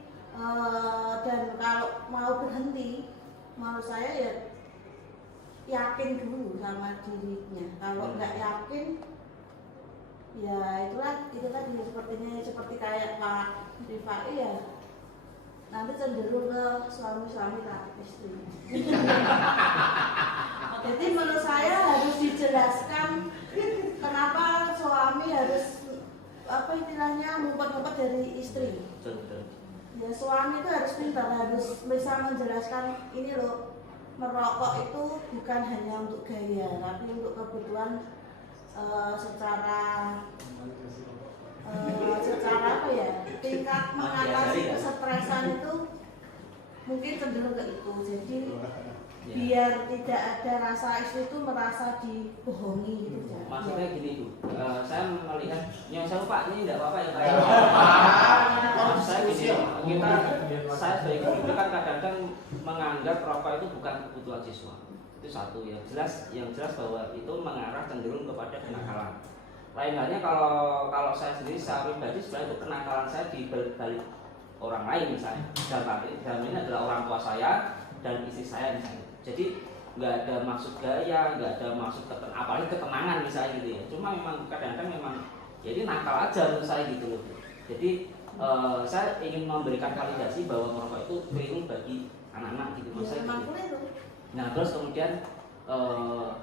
dan kalau mau berhenti, menurut saya ya yakin dulu sama dirinya. Kalau nggak yakin, ya itulah seperti kayak Pak Rifai ya. Nanti cenderung ke suami-suami tak istri. Jadi menurut saya harus dijelaskan kenapa suami harus ngumpet-ngumpet dari istri. Ya suami itu harus pintar, harus bisa menjelaskan ini loh, merokok itu bukan hanya untuk gaya, tapi untuk kebutuhan secara apa ya, tingkat mengatasi kesetresan itu mungkin cenderung ke itu. Jadi biar tidak ada rasa istri itu merasa dibohongi gitu. Maksudnya gini Bu, saya melihat yang saya Pak ini tidak apa-apa ya Pak. Saya gini, saya sebagai guru kan kadang-kadang menganggap rokok itu bukan kebutuhan siswa. Itu satu yang jelas bahwa itu mengarah cenderung kepada kenakalan. Lain halnya kalau saya sendiri secara pribadi sebenarnya itu kenakalan saya di balik orang lain misalnya. Dalam ini adalah orang tua saya dan istri saya misalnya. Jadi nggak ada maksud gaya, nggak ada maksud apalagi ketenangan misalnya gitu ya. Cuma memang kadang-kadang memang jadi nakal aja menurut saya gitu loh. Jadi saya ingin memberikan validasi bahwa merokok itu keliru bagi anak-anak gitu maksudnya. Gitu. Nah terus kemudian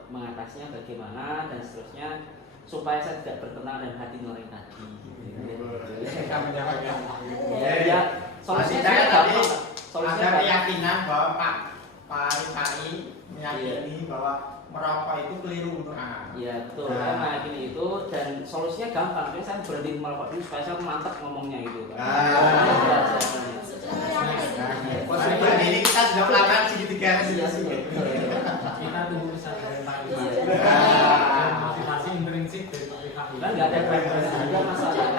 mengatasinya bagaimana dan seterusnya supaya saya tidak bertenang dan hati nurani tadi. Ya, solusinya gampang. Ada keyakinan bahwa Pak Rifai meyakini bahwa merokok itu keliru untuk anak. Iya betul. Saya meyakini itu dan solusinya gampang. Jadi saya berhenti merokok dulu supaya saya mantap ngomongnya gitu. Ini kita sudah melakukan segitiga. Ada masalah.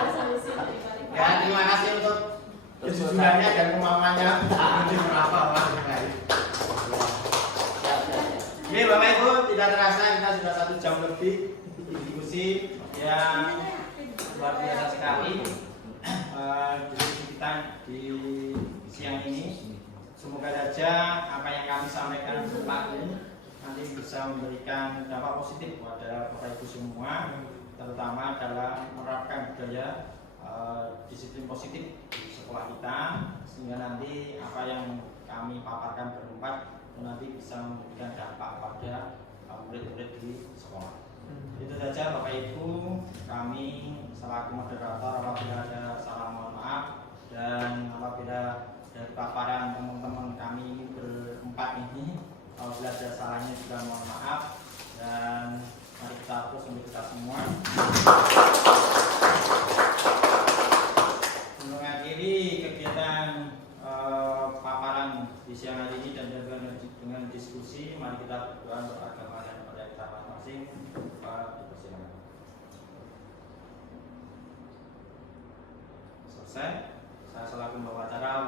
Ya, terima kasih untuk kejujurannya dan kemauannya untuk berapa orang baik. Oke, Bapak Ibu, tidak terasa kita sudah 1 jam lebih diskusi yang luar biasa sekali. Diskusi kita di siang ini. Semoga saja apa yang kami sampaikan pagi ini nanti bisa memberikan dampak positif kepada Bapak Ibu semua, terutama dalam menerapkan budaya disiplin positif di sekolah kita, sehingga nanti apa yang kami paparkan berempat itu nanti bisa memberikan dampak pada murid-murid di sekolah. Itu saja Bapak Ibu, kami selaku moderator apabila ada salah mohon maaf, dan apabila dari paparan teman-teman kami ini berempat ini apabila ada salahnya juga mohon maaf, dan mari kita terus untuk kita semua. Untuk mengakhiri kegiatan paparan di siang hari ini dan dengan diskusi, mari kita berdoa untuk agama dan budaya kita masing-masing. Dipersilakan. Selesai. Saya selaku pembawa acara